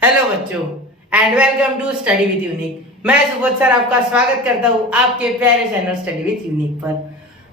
Hello बच्चों and welcome to study with unique. मैं Subodh sir आपका स्वागत करता हूँ आपके प्यारे चैनल स्टडी विद यूनिक पर।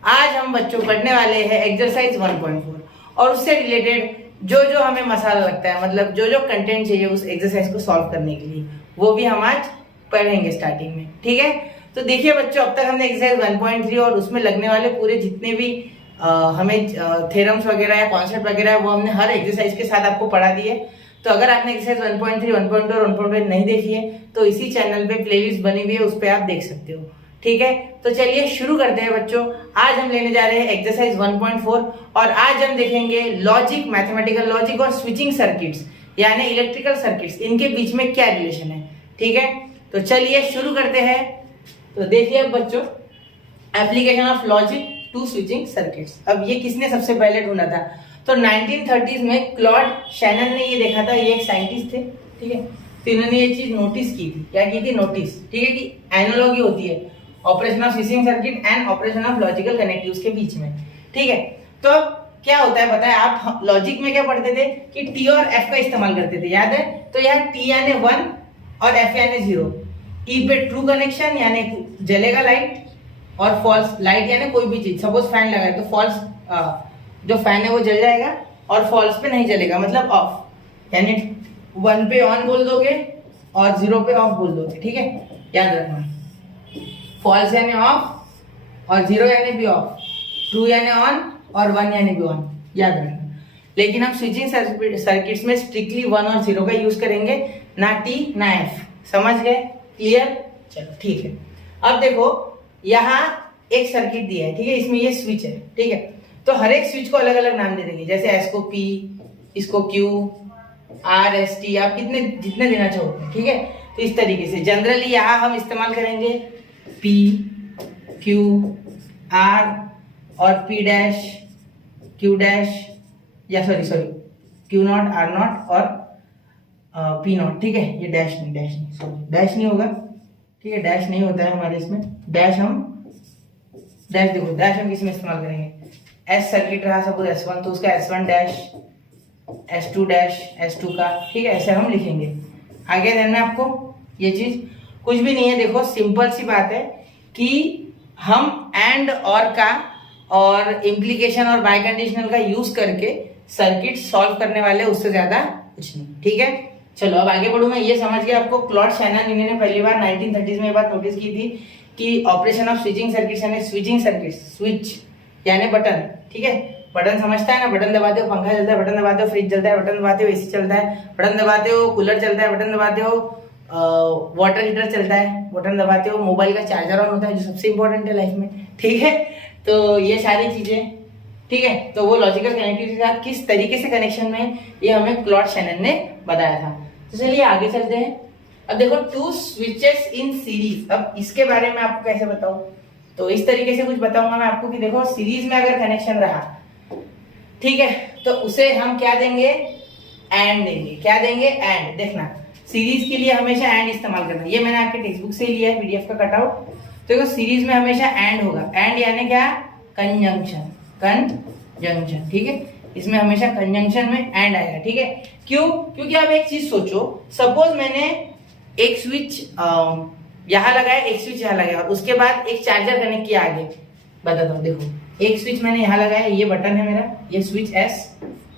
आज हम बच्चों पढ़ने वाले हैं एक्सरसाइज 1.4 और उससे रिलेटेड जो जो हमें मसाला लगता है, मतलब जो जो कंटेंट चाहिए उस एक्सरसाइज को सॉल्व करने के लिए, वो भी हम आज पढ़ेंगे स्टार्टिंग में। ठीक है, तो देखिए बच्चों, अब तक हमने एक्सरसाइज 1.3 और उसमें लगने वाले पूरे जितने भी हमें थ्योरम्स वगैरह या कॉन्सेप्ट वगैरह है वो हमने हर एक्सरसाइज के साथ आपको पढ़ा दिए। तो अगर आपने एक्सरसाइज 1.3, 1.2 और 1.8 नहीं देखी है तो इसी चैनल पे प्लेलिस्ट बनी हुई है, उस पर आप देख सकते हो। ठीक है, तो चलिए शुरू करते हैं बच्चों। आज हम लेने जा रहे हैं एक्सरसाइज 1.4 और आज हम देखेंगे लॉजिक, मैथमेटिकल लॉजिक और स्विचिंग सर्किट्स यानी इलेक्ट्रिकल सर्किट्स, इनके बीच में क्या रिलेशन है। ठीक है, तो चलिए शुरू करते हैं। तो देखिए अब बच्चों, application of logic to switching circuits. अब ये किसने सबसे पहले ढूंढा था? तो 1930s में क्लॉड शैनन ने ये देखा था। ये एक साइंटिस्ट थे, ठीक है। तो इन्होंने ये चीज नोटिस की थी। क्या की थी? नोटिस। ठीक है, कि एनालॉजी होती है operation of switching circuit and operation of logical connectives के बीच में। ठीक है, तो अब क्या होता है पता है? आप लॉजिक में क्या पढ़ते थे कि टी और एफ का इस्तेमाल करते थे, याद है? तो यहाँ टी यानी 1 और एफ यानी 0। टी पे ट्रू कनेक्शन यानी जलेगा लाइट, और फॉल्स लाइट यानी कोई भी चीज, सपोज फैन लगा है तो फॉल्स जो फैन है वो जल जाएगा और फॉल्स पे नहीं जलेगा, मतलब ऑफ। यानी 1 पे ऑन बोल दोगे और 0 पे ऑफ बोल दोगे। ठीक है, याद रखना। फॉल्स यानी ऑफ और 0 यानी भी ऑफ, ट्रू यानी ऑन और 1 यानी भी ऑन, याद रखना। लेकिन हम स्विचिंग सर्किट्स में स्ट्रिक्टली 1 और 0 का यूज करेंगे, ना टी ना एफ। समझ गए? क्लियर? चलो ठीक है। अब देखो, यहाँ एक सर्किट दिया है, ठीक है, इसमें ये स्विच है। ठीक है, तो हर एक स्विच को अलग अलग नाम दे देंगे, जैसे एस को पी, इसको क्यू, आर, एस, टी, आप कितने जितने देना चाहोगे। ठीक है, तो इस तरीके से जनरली यहाँ हम इस्तेमाल करेंगे पी, क्यू, आर और पी डैश, क्यू डैश, या sorry Q not, R not और पी नॉट। ठीक है, ये डैश नहीं सॉरी डैश नहीं होगा। ठीक है, डैश नहीं होता है हमारे इसमें। डैश देखो, डैश हम किसमें इस्तेमाल करेंगे? एस सर्किट रहा सपोज S1, तो उसका S1 dash, S2 dash, S2 का। ठीक है, ऐसे हम लिखेंगे। आगे ध्यान में आपको ये चीज कुछ भी नहीं है। देखो सिंपल सी बात है कि हम एंड और का और इम्प्लीकेशन और बाय कंडीशनल का यूज करके सर्किट सॉल्व करने वाले, उससे ज्यादा कुछ नहीं। ठीक है, चलो अब आगे बढ़ूं। मैं ये समझ गया आपको क्लॉड शैनन इन्होंने पहली बार 1930s में ये बात नोटिस की थी कि ऑपरेशन ऑफ स्विचिंग सर्किट्स यानी स्विचिंग सर्किट्स, स्विच यानी बटन। ठीक है, बटन समझता है ना? बटन दबाते हो पंखा चलता है, बटन दबाते हो फ्रिज चलता है, बटन दबाते हो एसी चलता है, बटन दबाते हो कूलर चलता है, बटन दबाते हो वाटर हीटर चलता है, बटन दबाते हो मोबाइल का चार्जर ऑन होता है, जो सबसे इंपॉर्टेंट है लाइफ में। ठीक है, तो ये सारी चीजें। ठीक है, तो वो लॉजिकल कनेक्टिविटी के साथ किस तरीके से कनेक्शन में, ये हमें क्लॉड शैनन ने बताया था। तो चलिए आगे चलते हैं। अब देखो, टू स्विचेस इन सीरीज। अब इसके बारे में आपको कैसे बताऊं? तो इस तरीके से कुछ बताऊंगा मैं आपको कि देखो, सीरीज में अगर कनेक्शन रहा, ठीक है, तो उसे हम क्या देंगे? एंड देंगे। क्या देंगे? एंड। देखना, सीरीज के लिए हमेशा एंड इस्तेमाल करना। ये मैंने आपके टेक्स्ट बुक से लिया है, पीडीएफ का कटआउट। तो देखो, सीरीज में हमेशा एंड होगा। एंड यानी क्या? कंजंक्शन। कंजंक्शन, ठीक है, इसमें हमेशा कंजंक्शन में एंड आएगा। ठीक है, क्यों? क्योंकि आप एक चीज सोचो, सपोज मैंने एक स्विच यहाँ लगाया, एक स्विच यहाँ लगाया और उसके बाद एक चार्जर कनेक्ट किया। आगे बताता हूँ। देखो, एक स्विच मैंने यहाँ लगाया, ये बटन है मेरा, ये स्विच S,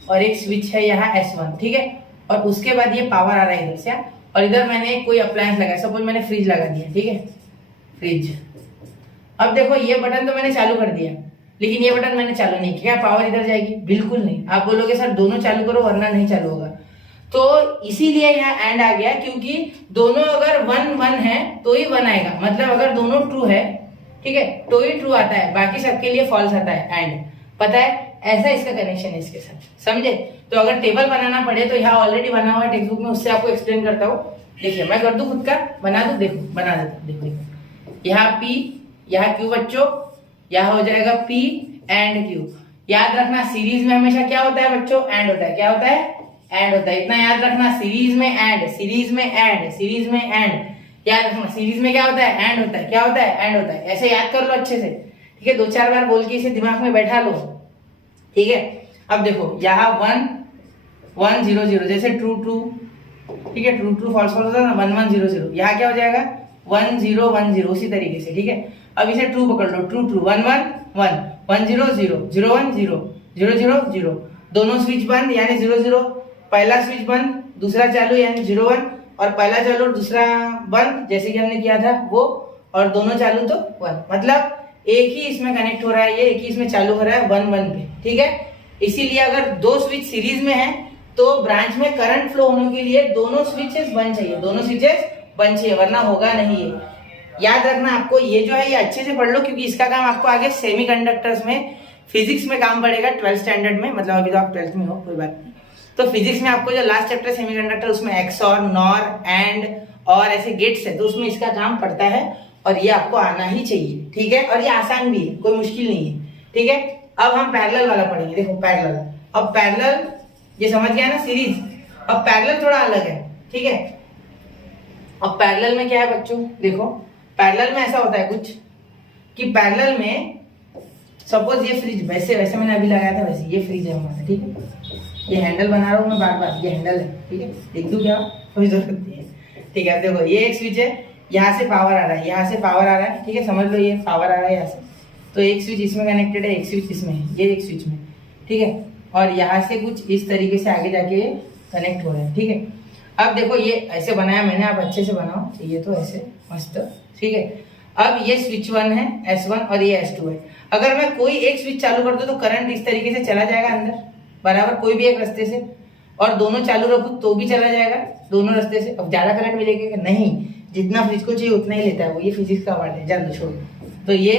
और एक स्विच है यहाँ S1। ठीक है, और उसके बाद ये पावर आ रहा है इधर से, और इधर मैंने कोई अप्लायंस लगाया, सपोज मैंने फ्रिज लगा दिया। ठीक है, फ्रिज। अब देखो, ये बटन तो मैंने चालू कर दिया, लेकिन ये बटन मैंने चालू नहीं किया, पावर इधर जाएगी? बिल्कुल नहीं। आप बोलोगे सर दोनों चालू करो वरना नहीं चालू होगा। तो इसीलिए यहाँ एंड आ गया, क्योंकि दोनों अगर 1 1 है तो ही 1 आएगा, मतलब अगर दोनों ट्रू है, ठीक है, तो ही ट्रू आता है, बाकी सबके लिए फॉल्स आता है एंड। पता है? ऐसा इसका कनेक्शन है इसके साथ, समझे? तो अगर टेबल बनाना पड़े तो यहाँ ऑलरेडी बना हुआ है टेक्स्ट बुक में, उससे आपको एक्सप्लेन करता हूँ। देखिए, मैं कर दूं खुद का, बना दूं? देखो, बना देता हूँ। देखो, यहाँ P, यहाँ Q बच्चों, यहाँ हो जाएगा P एंड Q। याद रखना, सीरीज में हमेशा क्या होता है बच्चों? एंड होता है। क्या होता है? एंड होता है। इतना याद रखना, सीरीज में एंड, सीरीज में एंड, सीरीज में एंड। याद रखना, सीरीज में क्या होता है? एंड होता है। क्या होता है? एंड होता है। ऐसे याद कर लो अच्छे से। ठीक है, 2-4 बार बोल के इसे दिमाग में बैठा लो। ठीक है, अब देखो, यहाँ 1 1 0 0, जैसे ट्रू ट्रू ठीक है, ट्रू ट्रू फॉल्स फॉल्स होता है ना, 1 1 0 0, यहाँ क्या हो जाएगा 1 0 1 0, उसी तरीके से। ठीक है, अब इसे ट्रू पकड़ लो, ट्रू ट्रू 1 1 1 1 0 0 0 1 0 0 0 0, दोनों स्विच बंद यानी 0 0, पहला स्विच बंद दूसरा चालू यानी 0 1, और पहला चालू दूसरा बंद जैसे कि हमने किया था वो, और दोनों चालू तो 1, मतलब एक ही इसमें कनेक्ट हो रहा है, ये एक ही इसमें चालू हो रहा है 1 1 पे। ठीक है, इसीलिए अगर दो स्विच सीरीज में है तो ब्रांच में करंट फ्लो होने के लिए दोनों स्विचेस बंद चाहिए, दोनों स्विचेस बंद चाहिए, वरना होगा नहीं ये। याद रखना आपको, ये जो है ये अच्छे से पढ़ लो, क्योंकि इसका काम आपको आगे सेमीकंडक्टर्स में, फिजिक्स में काम पड़ेगा 12th स्टैंडर्ड में, मतलब अभी तो आप 12th में हो, कोई बात नहीं। तो फिजिक्स में आपको जो लास्ट चैप्टर सेमीकंडक्टर, उसमें एक्सऑर, नॉर, एंड और ऐसे गेट्स है, तो उसमें इसका काम पड़ता है और ये आपको आना ही चाहिए। ठीक है, और ये आसान भी है, कोई मुश्किल नहीं है। ठीक है, अब हम पैरेलल वाला पढ़ेंगे। देखो पैरेलल, अब पैरेलल ये समझ गया ना सीरीज, अब पैरेलल थोड़ा अलग है। ठीक है, अब पैरेलल में क्या है बच्चों, देखो पैरेलल में ऐसा होता है कुछ कि पैरेलल में सपोज ये फ्रिज, वैसे वैसे मैंने अभी लगाया था वैसे ये फ्रिज है हमारा। ठीक है, ये हैंडल बना रहा हूँ मैं बार बार, ये हैंडल है। ठीक है, देख दूं क्या, कोई जरूरत नहीं है। ठीक है, देखो ये एक स्विच है, यहाँ से पावर आ रहा है, यहाँ से पावर आ रहा है। ठीक है, समझ लो ये पावर आ रहा है यहाँ से, तो एक स्विच इसमें कनेक्टेड है, एक स्विच इसमें है, ये एक स्विच में। ठीक है, और यहाँ से कुछ इस तरीके से आगे जाके कनेक्ट हो रहा है। ठीक है, अब देखो ये ऐसे बनाया मैंने, आप अच्छे से बनाओ, ये तो ऐसे मस्त। ठीक है, अब ये स्विच 1 है S1 और ये S2 है। अगर मैं कोई एक स्विच चालू कर दूं तो करंट इस तरीके से चला जाएगा अंदर, बराबर, कोई भी एक रास्ते से, और दोनों चालू रखूं तो भी चला जाएगा दोनों रास्ते से। अब ज्यादा करंट मिलेगा नहीं, जितना फ्रिज को चाहिए उतना ही लेता है वो, ये फिजिक्स का पार्ट है, ज्यादा छोड़। तो ये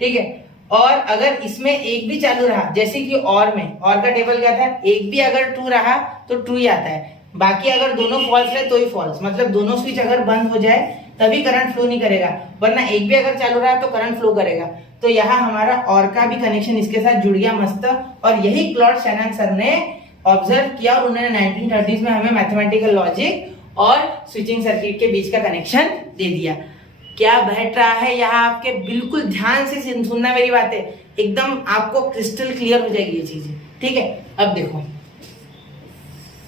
ठीक है, और अगर इसमें एक भी चालू रहा, जैसे कि और में, और का टेबल क्या था, एक भी अगर ट्रू रहा तो ट्रू ही आता है, बाकी अगर दोनों फॉल्स रहे तो ही फॉल्स, मतलब दोनों स्विच अगर बंद हो जाए तभी करंट फ्लो नहीं करेगा, वरना एक भी अगर चालू रहा तो करंट फ्लो करेगा। तो यहाँ हमारा और का भी कनेक्शन इसके साथ जुड़ गया मस्त, और यही क्लॉड शैनन सर ने ऑब्जर्व किया और उन्होंने 1930s में हमें मैथमेटिकल लॉजिक और स्विचिंग सर्किट के बीच का कनेक्शन दे दिया। क्या बैठ रहा है यहाँ आपके, बिल्कुल ध्यान से सुनना मेरी बातें, एकदम आपको क्रिस्टल क्लियर हो जाएगी ये चीजें। ठीक है, अब देखो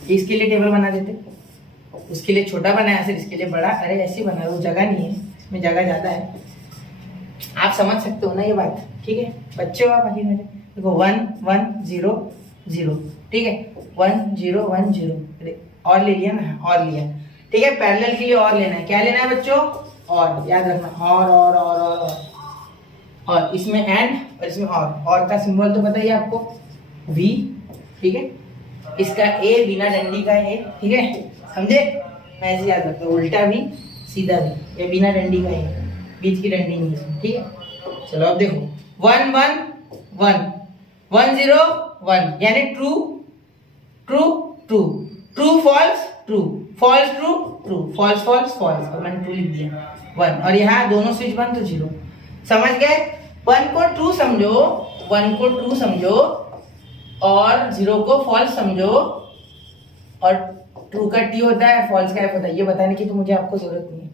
इसके लिए टेबल बना देते, उसके लिए छोटा बनाया फिर इसके लिए बड़ा, अरे ऐसी बना, वो जगह नहीं है, इसमें जगह ज्यादा है, आप समझ सकते हो ना ये बात। ठीक है, बच्चे हो आप आखिर मेरे, देखो 1 1 0 0। ठीक है, 1 0 1 0, और ले लिया ना, और लिया। ठीक है, पैरेलल के लिए और लेना है, क्या लेना है बच्चों, और याद रखना, और इसमें एंड और इसमें और का सिंबल तो पता ही है आपको, V। ठीक है, इसका A बिना डंडी का है। ठीक है, समझे, मैं ऐसे याद रखता हूँ, उल्टा भी सीधा भी, ये बिना डंडी का है, बीच की डंडी नहीं है। ठीक है, चलो अब देखो 1 1 1 1 0 1, यानी true true true, true false true, false true true, false false false, और मैंने ट्रू लिख दिया 1, और यहाँ दोनों स्विच बंद तो 0। समझ गए, 1 को ट्रू समझो, 1 को ट्रू समझो और 0 को फॉल्स समझो, और ट्रू का T होता है, फॉल्स का F होता है। ये बताने की तो मुझे आपको जरूरत नहीं है,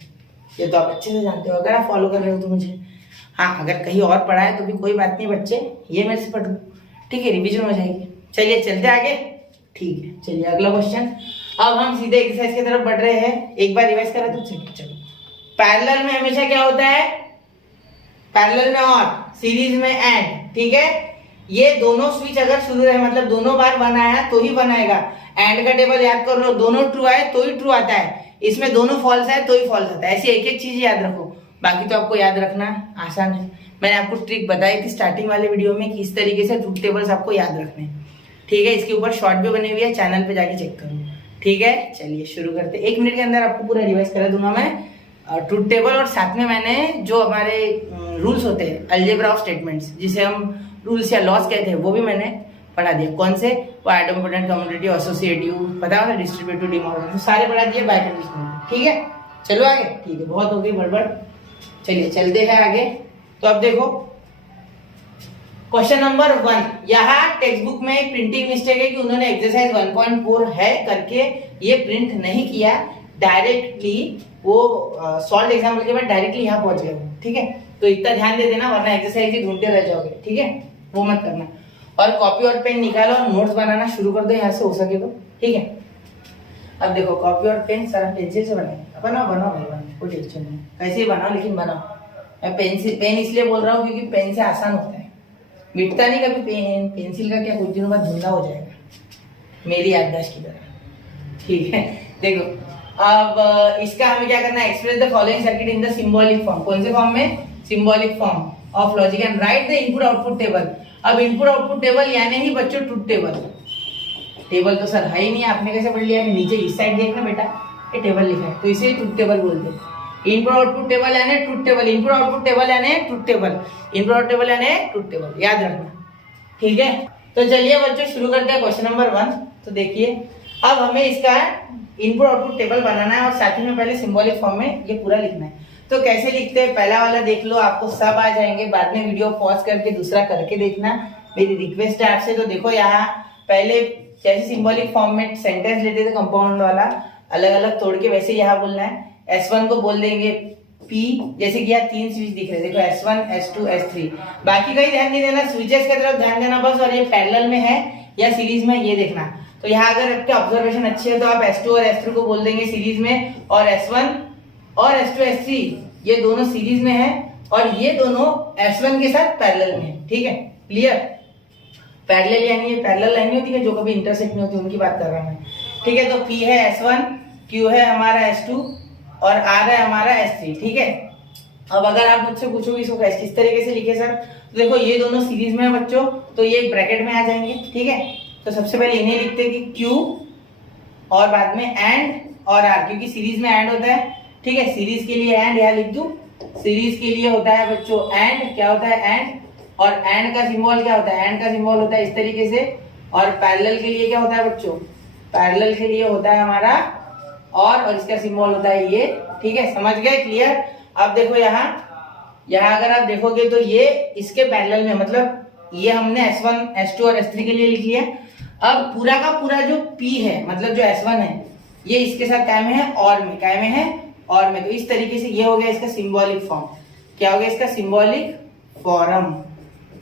ये तो आप अच्छे से जानते हो, अगर आप फॉलो कर रहे हो तो मुझे। हाँ, अगर कहीं और पढ़ा है तो भी कोई बात नहीं बच्चे, ये मेरे से पढ़ लो। ठीक है, रिवीजन हो जाएगी। चलिए चलते आगे। ठीक है, चलिए अगला क्वेश्चन। अब हम सीधे एक्सरसाइज की तरफ बढ़ रहे हैं, एक बार रिवाइज करा तो चलो। पैरेलल में हमेशा क्या होता है, पैरेलल में और, सीरीज में एंड। ठीक है, ये दोनों स्विच अगर शुरू रहे, मतलब दोनों बार 1 आया तो ही 1 आएगा। एंड का टेबल याद कर लो, दोनों ट्रू आए तो ही ट्रू आता है, इसमें दोनों फॉल्स आए तो ही फॉल्स आता है। ऐसी एक एक चीज याद रखो, बाकी तो आपको याद रखना आसान है। मैंने आपको ट्रिक बताई थी स्टार्टिंग वाले वीडियो में कि इस तरीके से ट्रूथ टेबल्स आपको याद रखने हैं। ठीक है, इसके ऊपर शॉर्ट भी बनी हुई है, चैनल पे जाके चेक करो। ठीक है, चलिए शुरू करते। 1 मिनट के अंदर आपको पूरा रिवाइज करा दूंगा मैं ट्रूथ टेबल, और साथ में मैंने जो हमारे रूल्स होते हैं, अलजेब्रा ऑफ स्टेटमेंट्स, जिसे हम रूल्स या लॉस कहते हैं, वो भी मैंने पढ़ा दिया। कौन से, वो आइडेम्पोटेंट, कम्युटेटिव, एसोसिएटिव, पता होगा, डिस्ट्रीब्यूटिव, डिमोर्फेटिव, सारे पढ़ा दिए, बाय कंडीशनल। ठीक है, चलो आगे। ठीक है, बहुत हो गई बड़बड़, चलिए चलते हैं आगे। तो अब देखो क्वेश्चन नंबर 1, यहाँ टेक्स्ट बुक में एक प्रिंटिंग मिस्टेक है कि उन्होंने एक्सरसाइज 1.4 है करके ये प्रिंट नहीं किया, डायरेक्टली वो सॉल्व एग्जाम्पल के बाद डायरेक्टली यहाँ पहुंच गए। ठीक है, तो इतना ध्यान दे देना, वरना एक्सरसाइज ही ढूंढते रह जाओगे। ठीक है, वो मत करना, और कॉपी और पेन निकालो और नोट्स बनाना शुरू कर दो यहाँ से हो सके तो। ठीक है, अब देखो कॉपी और पेन सर हम पेंसिल से बनाएंगे, बनाओ बनाओ भाई बनाओ, कोई टेंशन नहीं, कैसे ही बनाओ लेकिन बनाओ। मैं पेन इसलिए बोल रहा हूँ क्योंकि पेन से आसान होता है, मिटता नहीं कभी पेन, पेंसिल का क्या कुछ दिनों बाद धुंधला हो जाएगा, मेरी याददाश्त की तरह। ठीक है, देखो अब इसका हमें क्या करना है, express the following circuit in the symbolic form. कौन से फॉर्म में? Symbolic form of logic and right the input output table. अब इनपुट आउटपुट टेबल यानी ही बच्चों ट्रुथ टेबल, टेबल तो सर है ही नहीं, आपने कैसे पढ़ लिया? नीचे इस साइड देखना बेटा, ये टेबल लिखा है तो इसे ट्रुथ टेबल बोलते हैं। इनपुट आउटपुट टेबल यानी truth table, input output table यानी truth table, input output table यानी ट्रुथ टेबल, याद रखना। ठीक है, तो चलिए बच्चों शुरू करते हैं क्वेश्चन नंबर 1। तो देखिए अब हमें इसका इनपुट आउटपुट टेबल बनाना है और साथ ही में पहले सिंबॉलिक फॉर्म में ये पूरा लिखना है। तो कैसे लिखते हैं, पहला वाला देख लो, आपको सब आ जाएंगे, बाद में वीडियो पॉज करके दूसरा करके देखना, मेरी रिक्वेस्ट है आपसे। तो देखो यहाँ पहले जैसे सिंबॉलिक फॉर्म में सेंटेंस लेते थे कंपाउंड वाला अलग अलग तोड़ के, वैसे यहाँ बोलना है। S1 को बोल देंगे P, जैसे कि यहाँ 3 स्विच दिख रहे हैं, देखो S1 S2 S3, बाकी कहीं ध्यान नहीं देना, स्विचेस की तरफ ध्यान देना बस। और ये पैरेलल में है या सीरीज में, ये देखना। तो यहाँ अगर आपके ऑब्जर्वेशन अच्छी है तो आप S2 और S3 को बोल देंगे सीरीज में, और S1 और S2 S3 ये दोनों सीरीज में है, और ये दोनों S1 के साथ पैरेलल में। ठीक है, क्लियर? पैरेलल यानी ये पैरेलल लाइन होती है जो कभी इंटरसेक्ट नहीं होती, उनकी बात कर रहा हूं मैं। ठीक है, तो P है S1, Q है हमारा S2 और R है हमारा S3। ठीक है, अब अगर आप मुझसे पूछोगे इसको किस तरीके से लिखे सर, तो देखो ये दोनों सीरीज में है बच्चों, तो ये एक ब्रैकेट में आ जाएंगे। ठीक है, तो सबसे पहले इन्हें लिखते हैं कि Q और बाद में एंड और R, क्योंकि सीरीज में एंड होता है। ठीक है, सीरीज के लिए एंड यहाँ लिख दूं, सीरीज के लिए होता है बच्चों एंड, क्या होता है एंड, और एंड का सिंबल क्या होता है, एंड का सिंबल होता है इस तरीके से। और पैरेलल के लिए क्या होता है बच्चों, पैरेलल के लिए होता है हमारा और इसका सिंबल होता है ये। ठीक है, समझ गए? क्लियर? अब देखो यहाँ अगर आप देखोगे तो ये इसके पैरेलल में, मतलब ये हमने S1 S2 और S3 के लिए लिख लिया। अब पूरा का पूरा जो P है, मतलब जो S1 है, ये इसके साथ काय में है, और में, काय में है और में। तो इस तरीके से ये हो गया इसका सिंबॉलिक फॉर्म। क्या हो गया इसका? Symbolic form,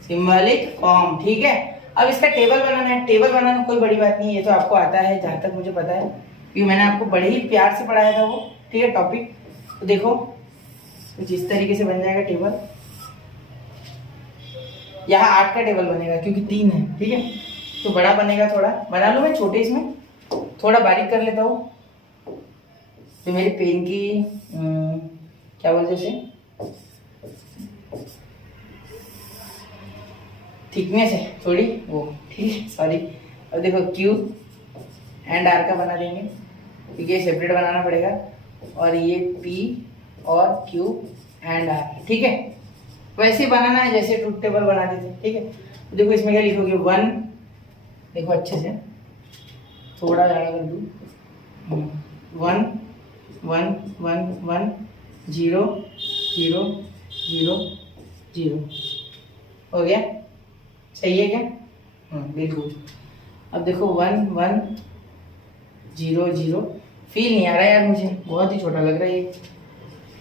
symbolic form. ठीक है, अब इसका टेबल बनाना है। टेबल बनाना कोई बड़ी बात नहीं है, ये तो आपको आता है जहां तक मुझे पता है, क्योंकि मैंने आपको बड़े ही प्यार से पढ़ाया था वो। ठीक है, टॉपिक तो देखो कुछ इस तरीके से बन जाएगा टेबल। यहाँ 8 का टेबल बनेगा क्योंकि 3 है। ठीक है, तो बड़ा बनेगा, थोड़ा बना लूं मैं, छोटे इसमें थोड़ा बारीक कर लेता हूँ। तो मेरी पेन की क्या बोलते उसे, थिकनेस है थोड़ी वो। ठीक है, सॉरी। अब देखो Q एंड R का बना देंगे क्योंकि ये सेपरेट बनाना पड़ेगा, और ये P और Q एंड R। ठीक है, वैसे बनाना है जैसे ट्रुथ टेबल बनाते थे। ठीक है, तो देखो इसमें क्या लिखोगे, 1, देखो अच्छे से थोड़ा ज़्यादा कर दूँ, 1 1 1 1 0 0 0 0 हो गया? सही है क्या? बिल्कुल। अब देखो 1 1 0 0, फील नहीं आ रहा यार मुझे, बहुत ही छोटा लग रहा है ये,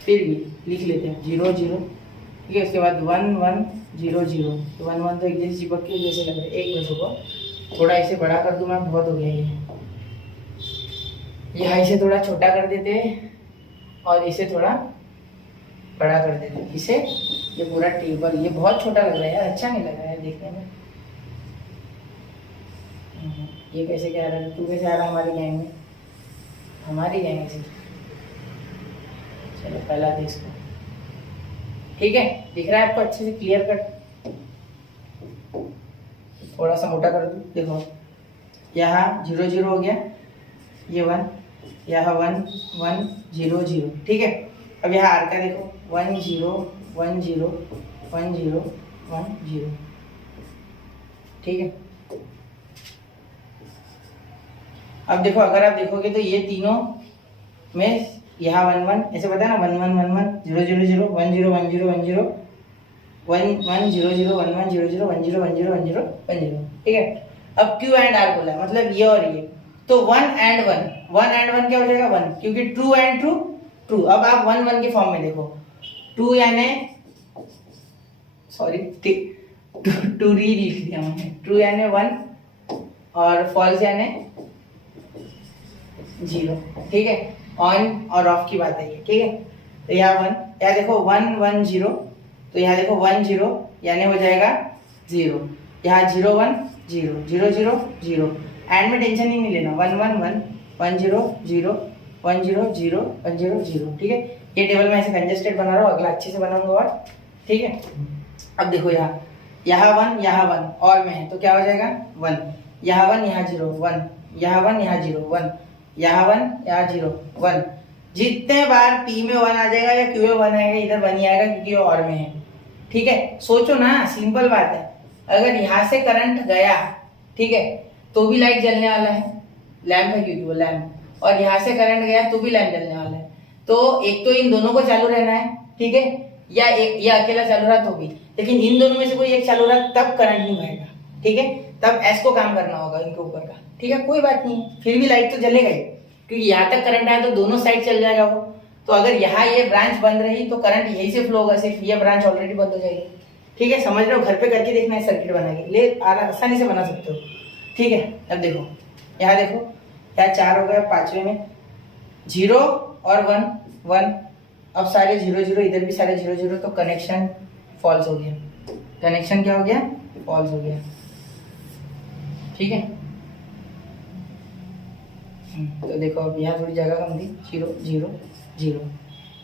फिर भी लिख लेते हैं 0 0। ठीक है, उसके बाद 1 1 0 0, तो 1 1 तो एक जैसे चिपक के जैसे लग रहा है। एक मिनट रुको, थोड़ा इसे बड़ा कर दूं मैं, बहुत हो गया ये। यहाँ इसे थोड़ा छोटा कर देते हैं और इसे थोड़ा बड़ा कर देते हैं, इसे ये पूरा टेबल, ये बहुत छोटा लग रहा है यार, अच्छा नहीं लग रहा है देखने में। ये कैसे क्या आ रहा है, तू कैसे आ रहा है हमारी गैंग में, हमारी गैंग से। चलो पहला दे इसको। ठीक है, दिख रहा है आपको अच्छे से, क्लियर कट? थोड़ा सा मोटा कर दूं, देखो यहाँ 0 0 हो गया, ये 1, यहाँ 1 1 0 0। ठीक है, अब यहाँ R का देखो 1 0 1 0 1 0 1 0। ठीक है, अब देखो अगर आप देखोगे तो ये तीनों में यहाँ 1 1 ऐसे पता है ना, 1 1 1 1 0 0 0 1 0 1 0 1 0 1 1 0 0 1 1 0 0 1 0 1 0 1 0 1 0। ठीक है, अब Q एंड R बोला है, मतलब ये और ये, तो 1 एंड 1 क्या हो जाएगा 1, क्योंकि ट्रू एंड ट्रू ट्रू। अब आप 1 1 के फॉर्म में देखो, ट्रू यानी, सॉरी टू री लिख दिया मैंने, ट्रू यानी 1 और फॉल्स यानी 0, ठीक है। ऑन और ऑफ की बात है ये, ठीक है। तो यहाँ 1, यहाँ देखो 1 1 0, तो यहाँ देखो 1 0 यानी हो जाएगा 0। यहाँ 0 1 0 0 0 0, एंड में टेंशन ही नहीं लेना। 1 1 1 1 0 0 1 0 0 1 0 0, ठीक है। ये टेबल में ऐसे कंजेस्टेड बना रहा हूँ, अगला अच्छे से बनाऊंगा और, ठीक है। अब देखो यहाँ 1 यहाँ 1 और में है तो क्या हो जाएगा 1, यहाँ 1 यहाँ 0 1, यहाँ 1 यहाँ 0 1, यहाँ 1 यहाँ 0 1। जितने बार P में 1 आ जाएगा या Q में 1 आएगा, इधर 1 ही आएगा क्योंकि वो और में है, ठीक है। सोचो ना, सिंपल बात है। अगर यहाँ से करंट गया, ठीक है, तो भी लाइट जलने वाला है, लैंप है क्योंकि वो लैंप, और यहाँ से करंट गया तो भी लैंप जलने वाला है। तो एक तो इन दोनों को चालू रहना है, ठीक है, या एक या अकेला चालू रहा तो भी, लेकिन इन दोनों में से कोई एक चालू रहा तब करंट नहीं बहेगा, ठीक है। तब एस को काम करना होगा इनके ऊपर का, ठीक है। कोई बात नहीं, फिर भी लाइट तो जलेगा ही, क्योंकि यहाँ तक करंट आया तो दोनों साइड चल जाएगा वो। तो अगर यहाँ ये ब्रांच बंद रही तो करंट यही से फ्लो होगा, सिर्फ ये ब्रांच ऑलरेडी बंद हो जाएगी, ठीक है। समझ रहे हो? घर पे करके देखना है, सर्किट बना के ले आसानी से बना सकते हो, ठीक है। अब देखो यहाँ देखो, यहाँ 4 हो गया, 5वें में 0 और 1 1, अब सारे 0 0, इधर भी सारे 0 0, तो कनेक्शन फॉल्स हो गया। कनेक्शन क्या हो गया? फॉल्स हो गया, ठीक है। तो देखो अब यहाँ थोड़ी जगह कम थी, 0 0 0,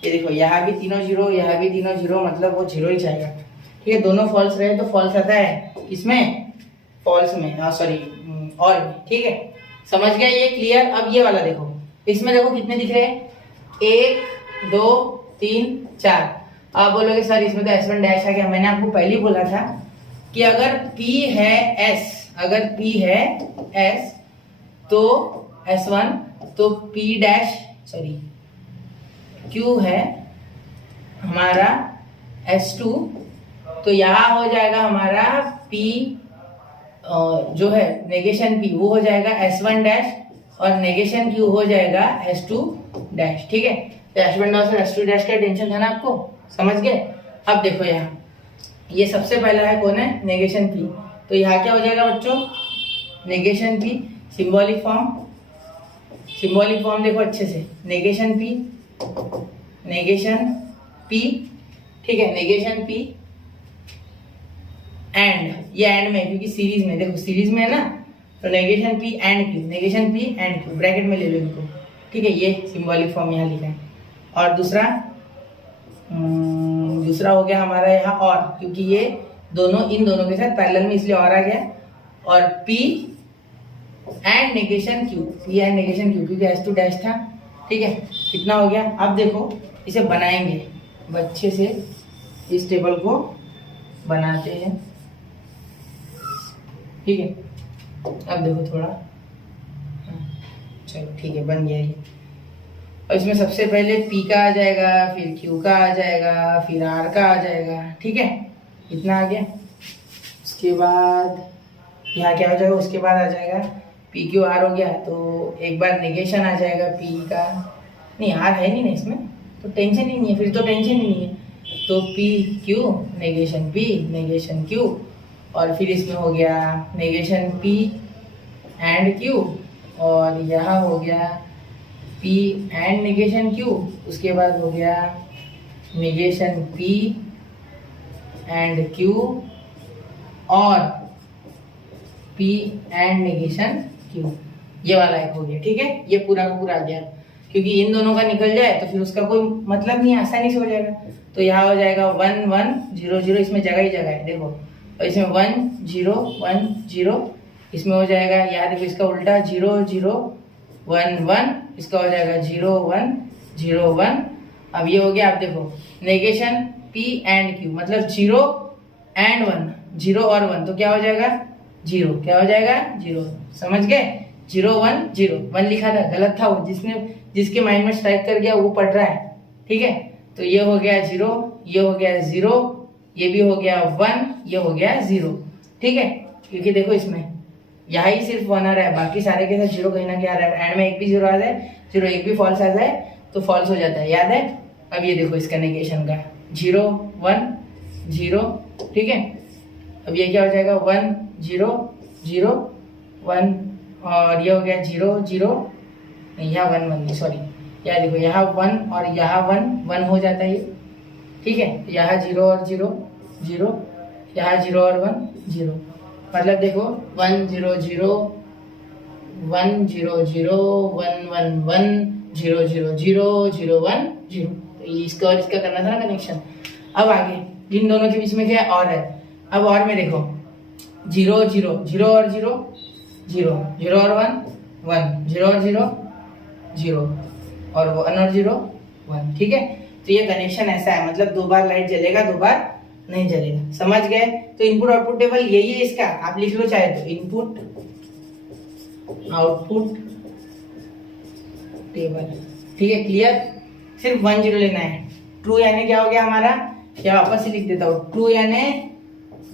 ये देखो यहाँ भी तीनों 0, यहाँ भी तीनों 0, मतलब वो 0 ही जाएगा, ठीक है। दोनों फॉल्स रहे तो फॉल्स आता है इसमें, फॉल्स में, सॉरी और में, ठीक है। समझ गया ये? क्लियर? अब ये वाला देखो, इसमें देखो कितने दिख रहे हैं, 1 2 3 4। आप बोलोगे सर इसमें तो S1 डैश आ गया। मैंने आपको पहले ही बोला था कि अगर P है S, अगर P है S तो S1, तो P डैश सॉरी Q है हमारा S2, तो यहाँ हो जाएगा हमारा P जो है नेगेशन P, वो हो जाएगा S1 डैश, और नेगेशन Q हो जाएगा S2 डैश, ठीक है। तो S1 डैश और S2 डैश का टेंशन था ना आपको, समझ गए? अब देखो यहाँ ये सबसे पहला है, कौन है? Negation P। तो यहाँ क्या हो जाएगा बच्चों? Negation P, symbolic form, symbolic form देखो अच्छे से, नेगेशन P, नेगेशन P, ठीक है, नेगेशन P एंड, ये एंड में क्योंकि सीरीज में, देखो सीरीज में है ना, तो negation P and Q, negation P and Q, bracket में ले लो इनको, ठीक है। ये सिंबॉलिक फॉर्म यहाँ लिखा है। और दूसरा दूसरा हो गया हमारा यहाँ और, क्योंकि ये दोनों इन दोनों के साथ पैरेलल में इसलिए और आ गया, और P and negation Q, P and negation Q, क्योंकि S2 डैश था, ठीक है। कितना हो गया? अब देखो इसे बनाएंगे अच्छे से, इस टेबल को बनाते हैं, ठीक है। अब देखो थोड़ा, चलो ठीक है, बन गया ये। और इसमें सबसे पहले P का आ जाएगा, फिर Q का आ जाएगा, फिर R का आ जाएगा, ठीक है। इतना आ गया। उसके बाद यहाँ क्या हो जाएगा? उसके बाद आ जाएगा P Q R हो गया, तो एक बार नेगेशन आ जाएगा P का, नहीं R है नहीं ना इसमें, तो टेंशन ही नहीं है, फिर तो टेंशन ही नहीं है। तो P Q negation P negation Q, और फिर इसमें हो गया नेगेशन P एंड Q, और यहाँ हो गया P एंड नेगेशन Q, उसके बाद हो गया नेगेशन P एंड Q और P एंड नेगेशन Q, ये वाला एक हो गया, ठीक है। ये पूरा का पूरा आ गया, क्योंकि इन दोनों का निकल जाए तो फिर उसका कोई मतलब नहीं, आसानी से हो जाएगा। तो यहाँ हो जाएगा 1 1 0 0, इसमें जगह ही जगह है देखो, और इसमें 1 0 1 0, इसमें हो जाएगा, यहाँ देखो इसका उल्टा 0 0 1 1, इसका हो जाएगा 0 1 0 1। अब ये हो गया, आप देखो नेगेशन P एंड Q, मतलब 0 एंड 1, 0 और 1, तो क्या हो जाएगा? 0, क्या हो जाएगा? 0, समझ गए? 0 1 0 1 लिखा था, गलत था वो, जिसके माइंड में स्ट्राइक कर गया वो पढ़ रहा है, ठीक है। तो ये हो गया 0, ये हो गया 0, ये भी हो गया 1, ये हो गया 0, ठीक है। क्योंकि देखो इसमें यहाँ ही सिर्फ 1 आ रहा है, बाकी सारे के साथ 0 कहीं ना कहीं आ रहा है, एंड में एक भी 0 आ जाए, 0 एक भी फॉल्स आ जाए तो फॉल्स हो जाता है, याद है? अब ये देखो इसका नेगेशन का 0 1 0, ठीक है। अब ये क्या हो जाएगा? 1 0 0 1, और ये हो गया 0 0 नहीं, यहाँ 1 1 सॉरी, यहाँ देखो, यहाँ 1 और यहाँ 1 1 हो जाता है ये, ठीक है। यहाँ 0 और 0 0, यहाँ 0 और 1 0, मतलब देखो 1 0 0 1 0 0 1 1 1 0 0 0 0 1 0। इसका और इसका करना था ना कनेक्शन। अब आगे इन दोनों के बीच में क्या और है, अब और में देखो 0 0 0 और 0 0 0 और 1 1 0 और 0 0 और 1 और 0 1, ठीक है। तो ये कनेक्शन ऐसा है, मतलब 2 बार लाइट जलेगा, 2 बार नहीं जलेगा, समझ गए। तो इनपुट आउटपुट टेबल यही है इसका, आप लिख लो चाहे तो, इनपुट आउटपुट टेबल, ठीक है, क्लियर। सिर्फ 1 0 लेना है। ट्रू यानी क्या हो गया हमारा, क्या वापस से लिख देता हूँ, ट्रू यानी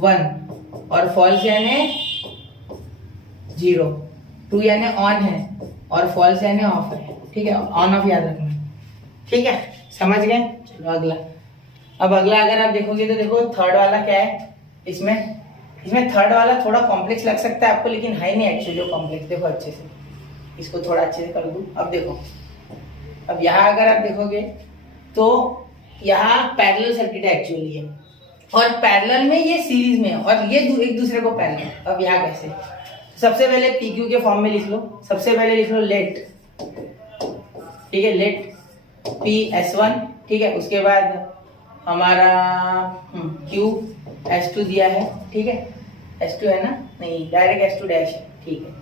1 और फॉल्स यानी 0। ट्रू यानी ऑन है और फॉल्स यानी ऑफ है, ठीक है, ऑन ऑफ याद रखना, ठीक है, समझ गए। चलो अगला। अब अगला अगर आप देखोगे तो देखो थर्ड वाला क्या है, इसमें थर्ड वाला थोड़ा कॉम्प्लेक्स लग सकता है आपको, लेकिन है नहीं एक्चुअली कॉम्प्लेक्स। देखो अच्छे से, इसको थोड़ा अच्छे से कर दूं। अब देखो, अब यहाँ अगर आप देखोगे तो यहाँ पैरेलल सर्किट है एक्चुअली है, और पैरेलल में ये सीरीज में है, और ये एक दूसरे को पैरेलल। अब यहाँ कैसे, सबसे पहले PQ के फॉर्म में लिख लो। सबसे पहले लिख लो लेट, ठीक है, लेट P S1, ठीक है। उसके बाद हमारा Q S2 दिया है, ठीक है, S2 है ना, नहीं डायरेक्ट S2 डैश है, ठीक है।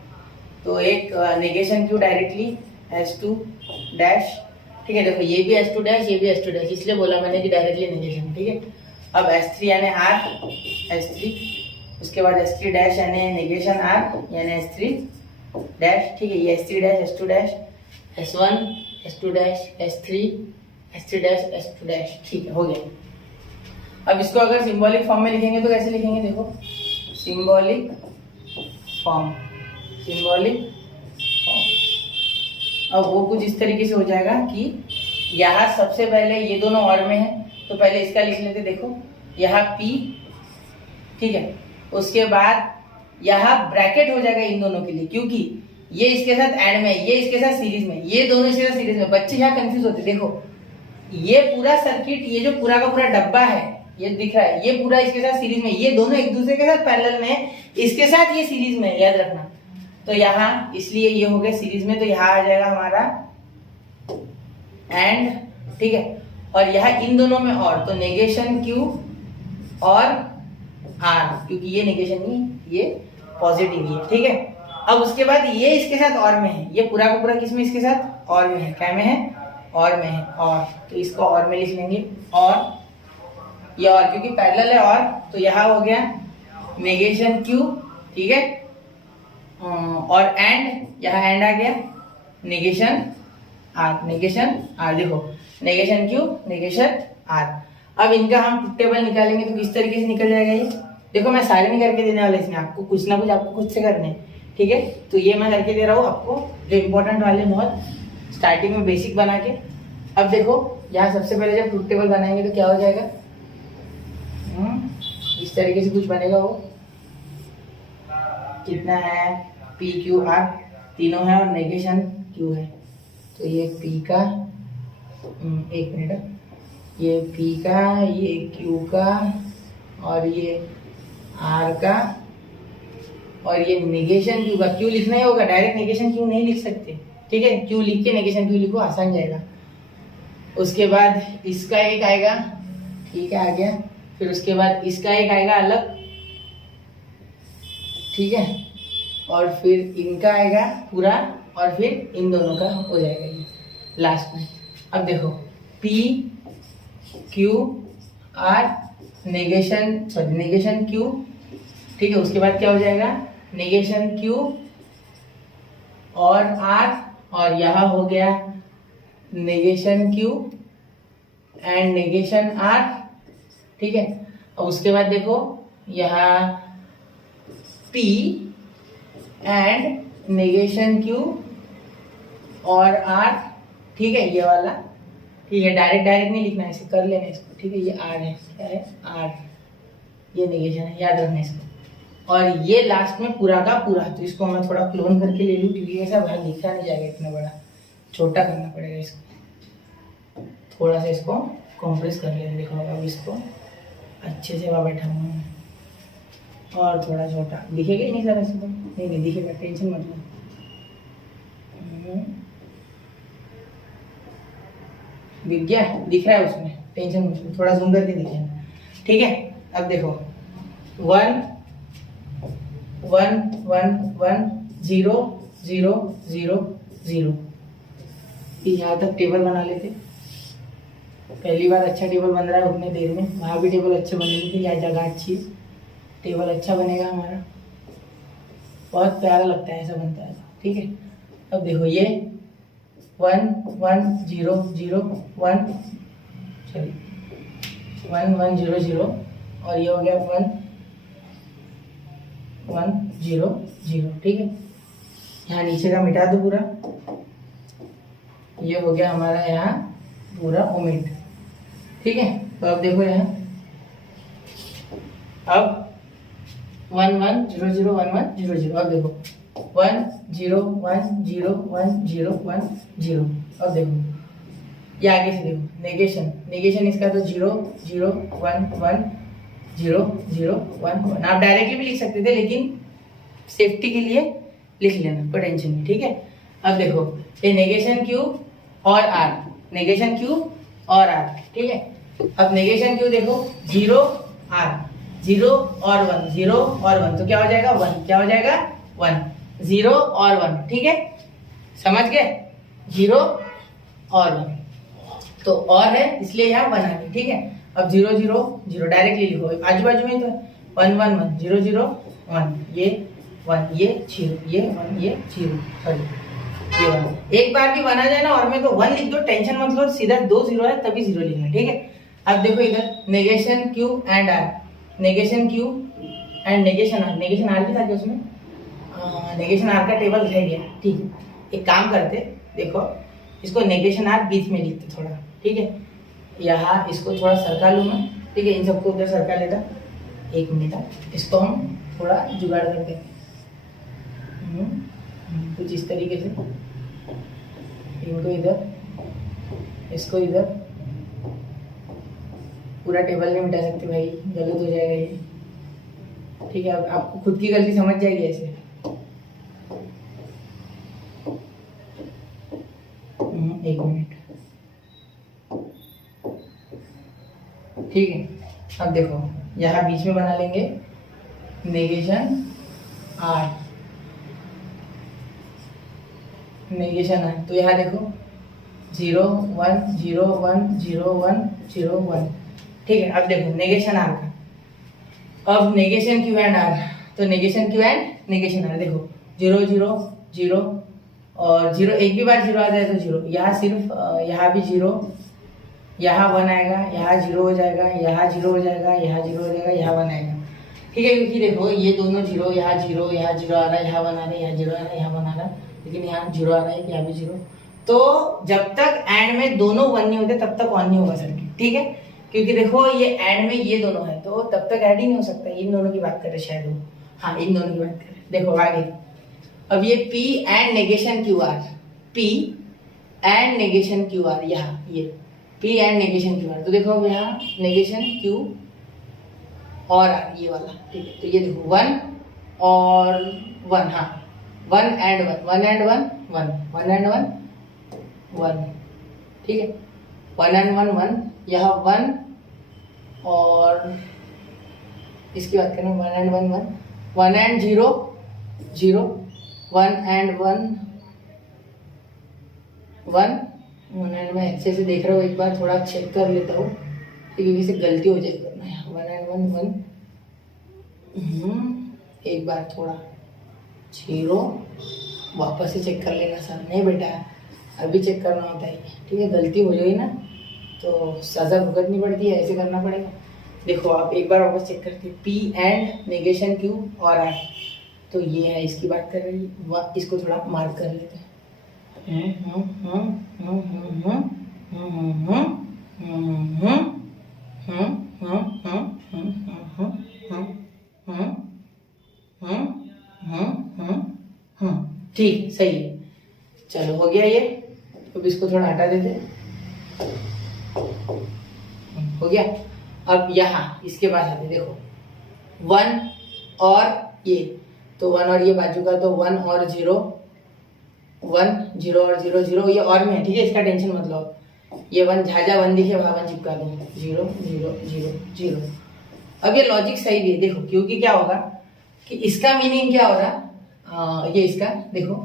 तो एक negation Q directly S2 dash, ठीक है। देखो ये भी S2 डैश, ये भी S2 डैश, इसलिए बोला मैंने कि डायरेक्टली नेगेशन, ठीक है। अब S3 यानी R S3, उसके बाद S3 डैश यानी नेगेशन R यानी S3 डैश, ठीक है। ये S3 dash S2 dash S1 S2 dash S3 dash S2 dash, ठीक है, हो गया। अब इसको अगर सिंबॉलिक फॉर्म में लिखेंगे तो कैसे लिखेंगे, देखो सिंबॉलिक फॉर्म, अब वो कुछ इस तरीके से हो जाएगा कि यहाँ सबसे पहले ये दोनों और में है, तो पहले इसका लिख लेते, देखो यहाँ P, ठीक है। उसके बाद यहाँ ब्रैकेट हो जाएगा इन दोनों के लिए, क्योंकि ये इसके साथ एंड में, ये इसके साथ सीरीज में, ये दोनों इसके साथ सीरीज में। बच्चे यहाँ कंफ्यूज होते, देखो ये पूरा सर्किट, ये जो पूरा का पूरा डब्बा है, ये दिख रहा है, ये पूरा इसके साथ सीरीज में, ये दोनों एक दूसरे के साथ पैरेलल में है, इसके साथ ये सीरीज में, याद रखना। तो यहाँ इसलिए ये हो गया सीरीज में, तो यहाँ आ जाएगा हमारा एंड, ठीक है। और यहाँ इन दोनों में और, तो नेगेशन Q और R, क्योंकि ये नेगेशन नहीं, ये पॉजिटिव है, ठीक है। अब उसके बाद ये इसके साथ और में है, ये पूरा का पूरा किसमें, इसके साथ और में है, क्या में है, और में है, और, तो इसको और में लिख लेंगे, और ये और, क्योंकि पैरेलल है और, तो यहाँ हो गया नेगेशन Q, ठीक है, और एंड, यहाँ एंड आ गया नेगेशन R, देखो नेगेशन Q नेगेशन R। अब इनका हम टेबल निकालेंगे तो किस तरीके से निकल जाएगा ये, देखो मैं सारे नहीं करके देने वाला, इसमें आपको कुछ ना कुछ आपको खुद से करने हैं, ठीक है। तो ये मैं करके दे रहा हूँ आपको, जो इम्पोर्टेंट वाले बहुत स्टार्टिंग में बेसिक बना के। अब देखो यहाँ सबसे पहले जब ट्रूथ टेबल बनाएंगे तो क्या हो जाएगा, इस तरीके से कुछ बनेगा। वो कितना है, P Q R तीनों है और नेगेशन Q है, तो ये P का, एक मिनट, ये P का, ये Q का, और ये R का, और ये नेगेशन Q का। Q लिखना ही होगा, डायरेक्ट नेगेशन Q नहीं लिख सकते, ठीक है। Q लिख के नेगेशन Q लिखो, आसान जाएगा। उसके बाद इसका एक आएगा, ठीक है, आ गया। फिर उसके बाद इसका एक आएगा अलग, ठीक है, और फिर इनका आएगा पूरा, और फिर इन दोनों का हो जाएगा ये लास्ट में। अब देखो P Q R negation Q, ठीक है। उसके बाद क्या हो जाएगा, नेगेशन Q और R, और यहाँ हो गया negation Q and negation R, ठीक है। और उसके बाद देखो यहाँ P एंड नेगेशन Q और R, ठीक है, ये वाला, ठीक है। डायरेक्ट नहीं लिखना है, इसे कर लेना इसको, ठीक है। ये R है, क्या है, R, ये नेगेशन है, याद रखना इसको। और ये लास्ट में पूरा का पूरा, तो इसको मैं थोड़ा क्लोन करके ले लूँ, क्योंकि ऐसा बाहर लिखा नहीं जाएगा इतना बड़ा, छोटा करना पड़ेगा इसको, थोड़ा सा इसको कॉम्प्रेस कर लेना। देखो अब इसको अच्छे से वहाँ बैठा हूँ और थोड़ा छोटा दिखेगा ही नहीं सर, ऐसे तो नहीं दिखेगा, टेंशन मत लो। दिख गया, दिख रहा है उसमें, टेंशन मत लो, थोड़ा जूम करके दिखेगा। ठीक है, अब देखो 1 1 1 1 0 0 0 0। यहाँ तक टेबल बना लेते। पहली बार अच्छा टेबल बन रहा है उतने देर में, वहाँ भी टेबल अच्छे बनेंगे थी, यहाँ जगह अच्छी है, टेबल अच्छा बनेगा हमारा, बहुत प्यारा लगता है ऐसा बनता है। ठीक है, अब देखो ये 1 1 0 0 1 1 1 0 0 और ये हो गया 1 1 0 0। ठीक है, यहाँ नीचे का मिटा दो पूरा, ये हो गया हमारा यहाँ पूरा ओमिट। ठीक है, तो अब देखो यहाँ अब 1 1 0 0 1 1 0 0। अब देखो 1 0 1 0 1 0 1 0। अब देखो ये आगे से देखो, नेगेशन, नेगेशन इसका तो 0 0 1 1 0 0 1 1। आप डायरेक्टली भी लिख सकते थे, लेकिन सेफ्टी के लिए लिख लेना, कोई टेंशन नहीं। ठीक है, अब देखो ये नेगेशन क्यू और आर, नेगेशन क्यू और आर। ठीक है, अब नेगेशन क्यू देखो 0 आर, 0 और 1, 0 और 1 तो क्या हो जाएगा 1, क्या हो जाएगा 1, 0 और 1। ठीक है, समझ गए, 0 और 1 तो और है इसलिए यहाँ 1 आ गया। ठीक है, अब 0 0 0 डायरेक्टली लिखो, आजू बाजू में तो 1 1 1 0 0 1, ये 1 ये 0 ये 1 ये 0 सॉरी ये 1। एक बार भी 1 आ जाए ना और में तो 1 लिख दो, टेंशन मत लो, सीधा 2 0 है तभी 0 लिखना। ठीक है, अब देखो इधर negation Q and R, negation Q and negation R, negation R भी था क्या उसमें? नेगेशन आर का टेबल रह गया। ठीक है, एक काम करते, देखो इसको नेगेशन आर बीच में लिखते थोड़ा। ठीक है, यहाँ इसको थोड़ा सरका लूँ मैं। ठीक है, इन सबको उधर सरका लेता, 1 मिनट, इसको हम थोड़ा जुगाड़ करते कुछ इस तरीके से, इनको इधर, इसको इधर, पूरा टेबल नहीं मिटा सकते भाई, गलत हो जाएगा ये। ठीक है, अब आपको खुद की गलती समझ जाएगी ऐसे। एक मिनट। ठीक है, अब देखो यहाँ बीच में बना लेंगे नेगेशन आर, नेगेशन आर, तो यहाँ देखो 0 1 0 1 0 1 0 1। ठीक है, अब देखो नेगेशन आर का, अब नेगेशन क्यू एंड आर, तो negation Q and negation R देखो 0 0 0 और 0, एक भी बार 0 आ जाए तो 0, यहाँ सिर्फ यहाँ भी 0, यहाँ 1 आएगा, यहाँ 0 हो जाएगा, यहाँ 0 हो जाएगा, यहाँ 0 हो जाएगा, यहाँ 1 आएगा। ठीक है, क्योंकि देखो ये दोनों 0, यहाँ 0, यहाँ 0 आ रहा है, यहाँ 1 आ रहा है, यहाँ 0 आ रहा है, यहाँ 1 आ रहा है, लेकिन यहाँ 0 आ रहा है, यहाँ भी 0। तो जब तक एंड में दोनों 1 नहीं होते तब तक ऑन नहीं होगा सर्किट। ठीक है, क्योंकि देखो ये एंड में ये दोनों है तो तब तक ऐड ही नहीं हो सकता। इन दोनों की बात करें शायद वो, हाँ इन दोनों की बात करें। देखो आगे, अब ये P and negation Q R, P and negation Q R, यहाँ ये P and negation Q R, तो देखो अब यहाँ नेगेशन क्यू और आर ये वाला। ठीक है, तो ये देखो 1 और 1, हाँ 1 एंड 1, 1 एंड 1 1, 1 एंड 1 1। ठीक है, 1 एंड 1 1, यहाँ 1 और इसकी बात करें 1 एंड 1 1, 1 एंड 0 0, 1 एंड 1 1 1 एंड, मैं अच्छे से देख रहा हूँ, एक बार थोड़ा चेक कर लेता हूँ क्योंकि से गलती हो जाएगी। 1 एंड 1 1, एक बार थोड़ा 0, वापस से चेक कर लेना सर। नहीं बेटा अभी चेक करना होता है। ठीक है, गलती हो जाएगी ना तो सज़ा भुगतनी पड़ती है, ऐसे करना पड़ेगा। देखो आप एक बार वापस चेक करते हैं, P एंड नेगेशन Q और R, तो ये है इसकी बात कर रही है, इसको थोड़ा मार्क कर लेते हैं। ठीक, सही है, चलो हो गया ये। अब इसको थोड़ा हटा देते, हो गया। अब यहाँ इसके पास आते, देखो 1 और ये, तो 1 और ये बाजू का, तो 1 और 0, 1 0 और 0 0, ये और में है, ठीक है, इसका टेंशन मत लो। ये 1 जहाँ 1 दिखे वहाँ 1 चिपका दो, 0 0 0 0। अब ये लॉजिक सही भी है, देखो, क्योंकि क्या होगा कि इसका मीनिंग क्या हो रहा, ये इसका देखो,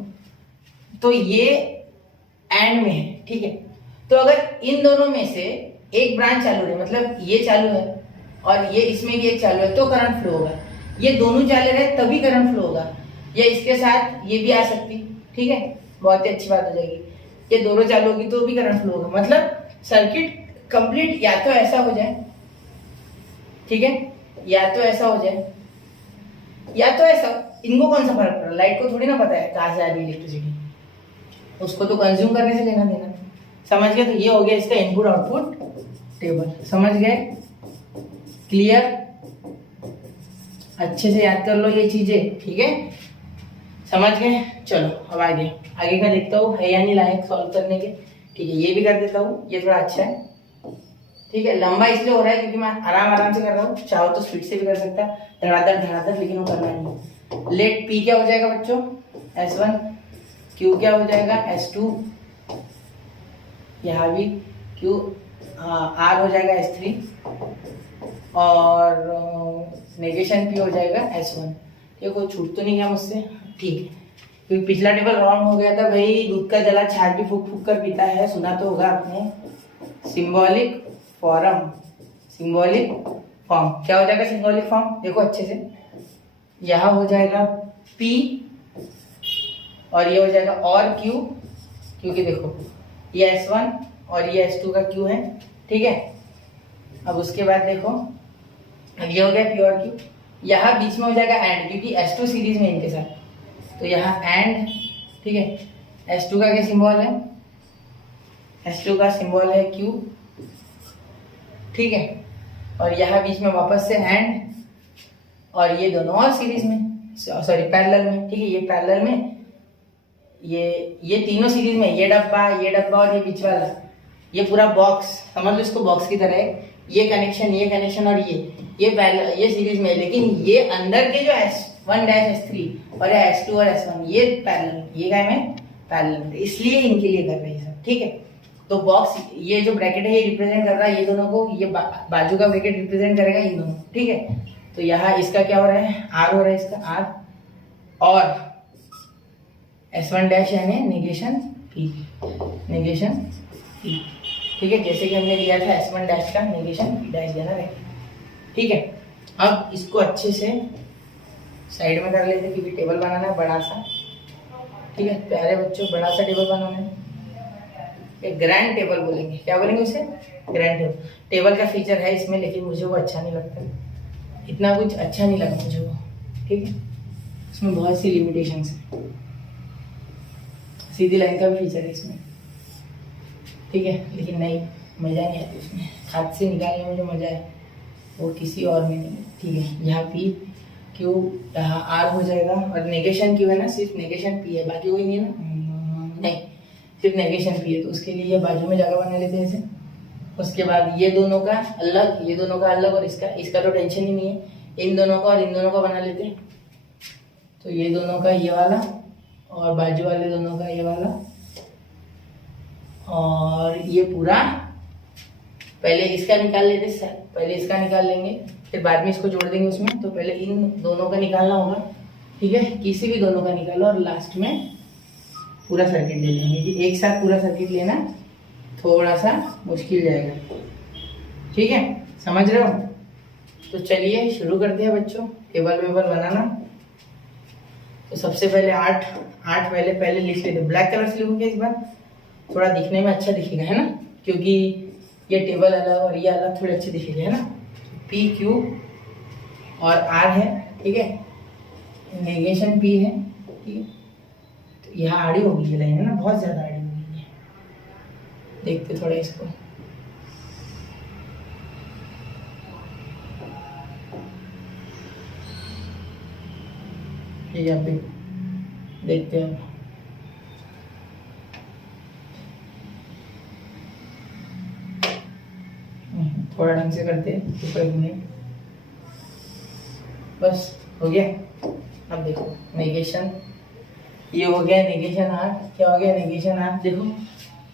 तो ये एंड में है, ठीक है। तो अगर इन दोनों में से एक ब्रांच चालू है, मतलब ये चालू है और ये इसमें भी एक चालू है, तो करंट फ्लो होगा। ये दोनों चालू रहे तभी करंट फ्लो होगा, या इसके साथ ये भी आ सकती, ठीक है, बहुत ही अच्छी बात हो जाएगी। ये दोनों चालू होगी तो भी करंट फ्लो होगा, मतलब सर्किट कंप्लीट या तो ऐसा हो जाए, ठीक है, या तो ऐसा हो जाए या तो ऐसा। इनको कौन सा फर्क पड़ रहा है, लाइट को थोड़ी ना पता है कहाँ से आ रही है इलेक्ट्रिसिटी, उसको तो कंज्यूम करने से लेना देना, समझ गए। तो ये हो गया इसका इनपुट आउटपुट टेबल, समझ गए, क्लियर, अच्छे से याद कर लो ये चीजें, ठीक है, समझ गए। चलो अब आगे का देखता हूँ है या नहीं लायक सॉल्व करने के, ठीक है, ये भी कर देता हूँ, ये थोड़ा अच्छा है, ठीक है। लंबा इसलिए हो रहा है क्योंकि मैं आराम से कर रहा हूँ, चाहो तो स्पीड से भी कर सकता है, धड़ाधड़, लेकिन वो करना नहीं। लेट पी क्या हो जाएगा बच्चों, S1, क्यू क्या हो जाएगा S2, यहाँ भी क्यू, आर हो जाएगा S3, और नेगेशन पी हो जाएगा S1। ये कोई छूट तो नहीं गया मुझसे, ठीक है, क्योंकि पिछला टेबल रॉन्ग हो गया था भाई, दूध का जला छाछ भी फूक फूक कर पीता है, सुना तो होगा आपने। सिंबॉलिक फॉर्म, सिंबॉलिक फॉर्म क्या हो जाएगा, सिंबॉलिक फॉर्म देखो अच्छे से, यहाँ हो जाएगा P और ये हो जाएगा और Q, क्योंकि देखो ये S1 और ये S2 का Q है, ठीक है। अब उसके बाद देखो, अब ये हो गया P और Q, यहाँ बीच में हो जाएगा एंड, क्योंकि S2 सीरीज में इनके साथ, तो यहाँ एंड, ठीक है। S2 का क्या सिंबल है, S2 का सिंबल है Q, ठीक है, और यहाँ बीच में वापस से एंड, और ये दोनों और सीरीज में, सॉरी पैरेलल में, ठीक है, ये पैरेलल में, ये तीनों सीरीज में, ये डब्बा और ये बीच वाला, ये पूरा बॉक्स समझ लो इसको, बॉक्स की तरह है, ये कनेक्शन और ये सीरीज में, लेकिन ये अंदर के जो S1 S3 और S2 और S1 ये पैरेलल, ये क्या में पैरेलल, इसलिए इनके लिए कर रहे हैं सब, ठीक है। तो बॉक्स ये जो ब्रैकेट है ये रिप्रेजेंट कर रहा है ये दोनों को, ये बाजू का ब्रैकेट रिप्रेजेंट करेगा इन दोनों, ठीक है। तो यहाँ इसका क्या हो रहा है, आर हो रहा है, इसका आर, और S1 डैश यानी नेगेशन पी, ठीक है, जैसे कि हमने लिया था S1 डैश का नेगेशन पी डैश देना है, ठीक है। अब इसको अच्छे से साइड में कर लेते हैं, क्योंकि टेबल बनाना है बड़ा सा, ठीक है प्यारे बच्चों, बड़ा सा टेबल बनाना है, एक ग्रैंड टेबल बोलेंगे, क्या बोलेंगे उसे, ग्रैंड टेबल। टेबल का फीचर है इसमें, लेकिन मुझे वो अच्छा नहीं लगता, इतना कुछ अच्छा नहीं लगा मुझे वो, ठीक है, उसमें बहुत सी लिमिटेशंस है, सीधी लाइन का भी फीचर है इसमें, ठीक है, लेकिन नहीं, मज़ा नहीं आता उसमें, हाथ से निकालने में जो मज़ा है वो किसी और में नहीं, ठीक है। यहाँ पी क्यू, यहाँ आर हो जाएगा, और नेगेशन क्यू है ना, सिर्फ नेगेशन पी है, बाकी कोई नहीं है ना, नहीं सिर्फ नेगेशन पी है, तो उसके लिए ये बाजू में जगह बना लेते हैं इसे। उसके बाद ये दोनों का अलग, ये दोनों का अलग, और इसका तो टेंशन ही नहीं है, इन दोनों का और इन दोनों का बना लेते हैं। तो ये दोनों का ये वाला, और बाजू वाले दोनों का ये वाला, और ये पूरा पहले इसका निकाल लेते, पहले इसका निकाल लेंगे, फिर बाद में इसको जोड़ देंगे उसमें। तो पहले इन दोनों का निकालना होगा, ठीक है, किसी भी दोनों का निकालो, और लास्ट में पूरा सर्किट ले लेंगे, कि एक साथ पूरा सर्किट लेना थोड़ा सा मुश्किल जाएगा, ठीक है, समझ रहे हो। तो चलिए शुरू करते हैं बच्चों टेबल वेबल बनाना। तो सबसे पहले आठ पहले लिख लेते, ब्लैक कलर से लिखूंगे इस बार, थोड़ा दिखने में अच्छा दिखेगा, है ना, क्योंकि ये टेबल अलग और ये अलग थोड़े अच्छे दिखेंगे, है ना। पी क्यू और आर है, ठीक है, नेगेशन पी है, ठीक है। तो यहाँ आड़ी होगी ये लाइन, है ना, बहुत ज़्यादा आड़ी होगी, देखते थोड़ा इसको, यहाँ पे देखते हैं। थोड़ा ढंग से करते हैं, रुको 1 मिनट, बस हो गया। अब देखो नेगेशन, ये हो गया नेगेशन आर। क्या हो गया नेगेशन आर? देखो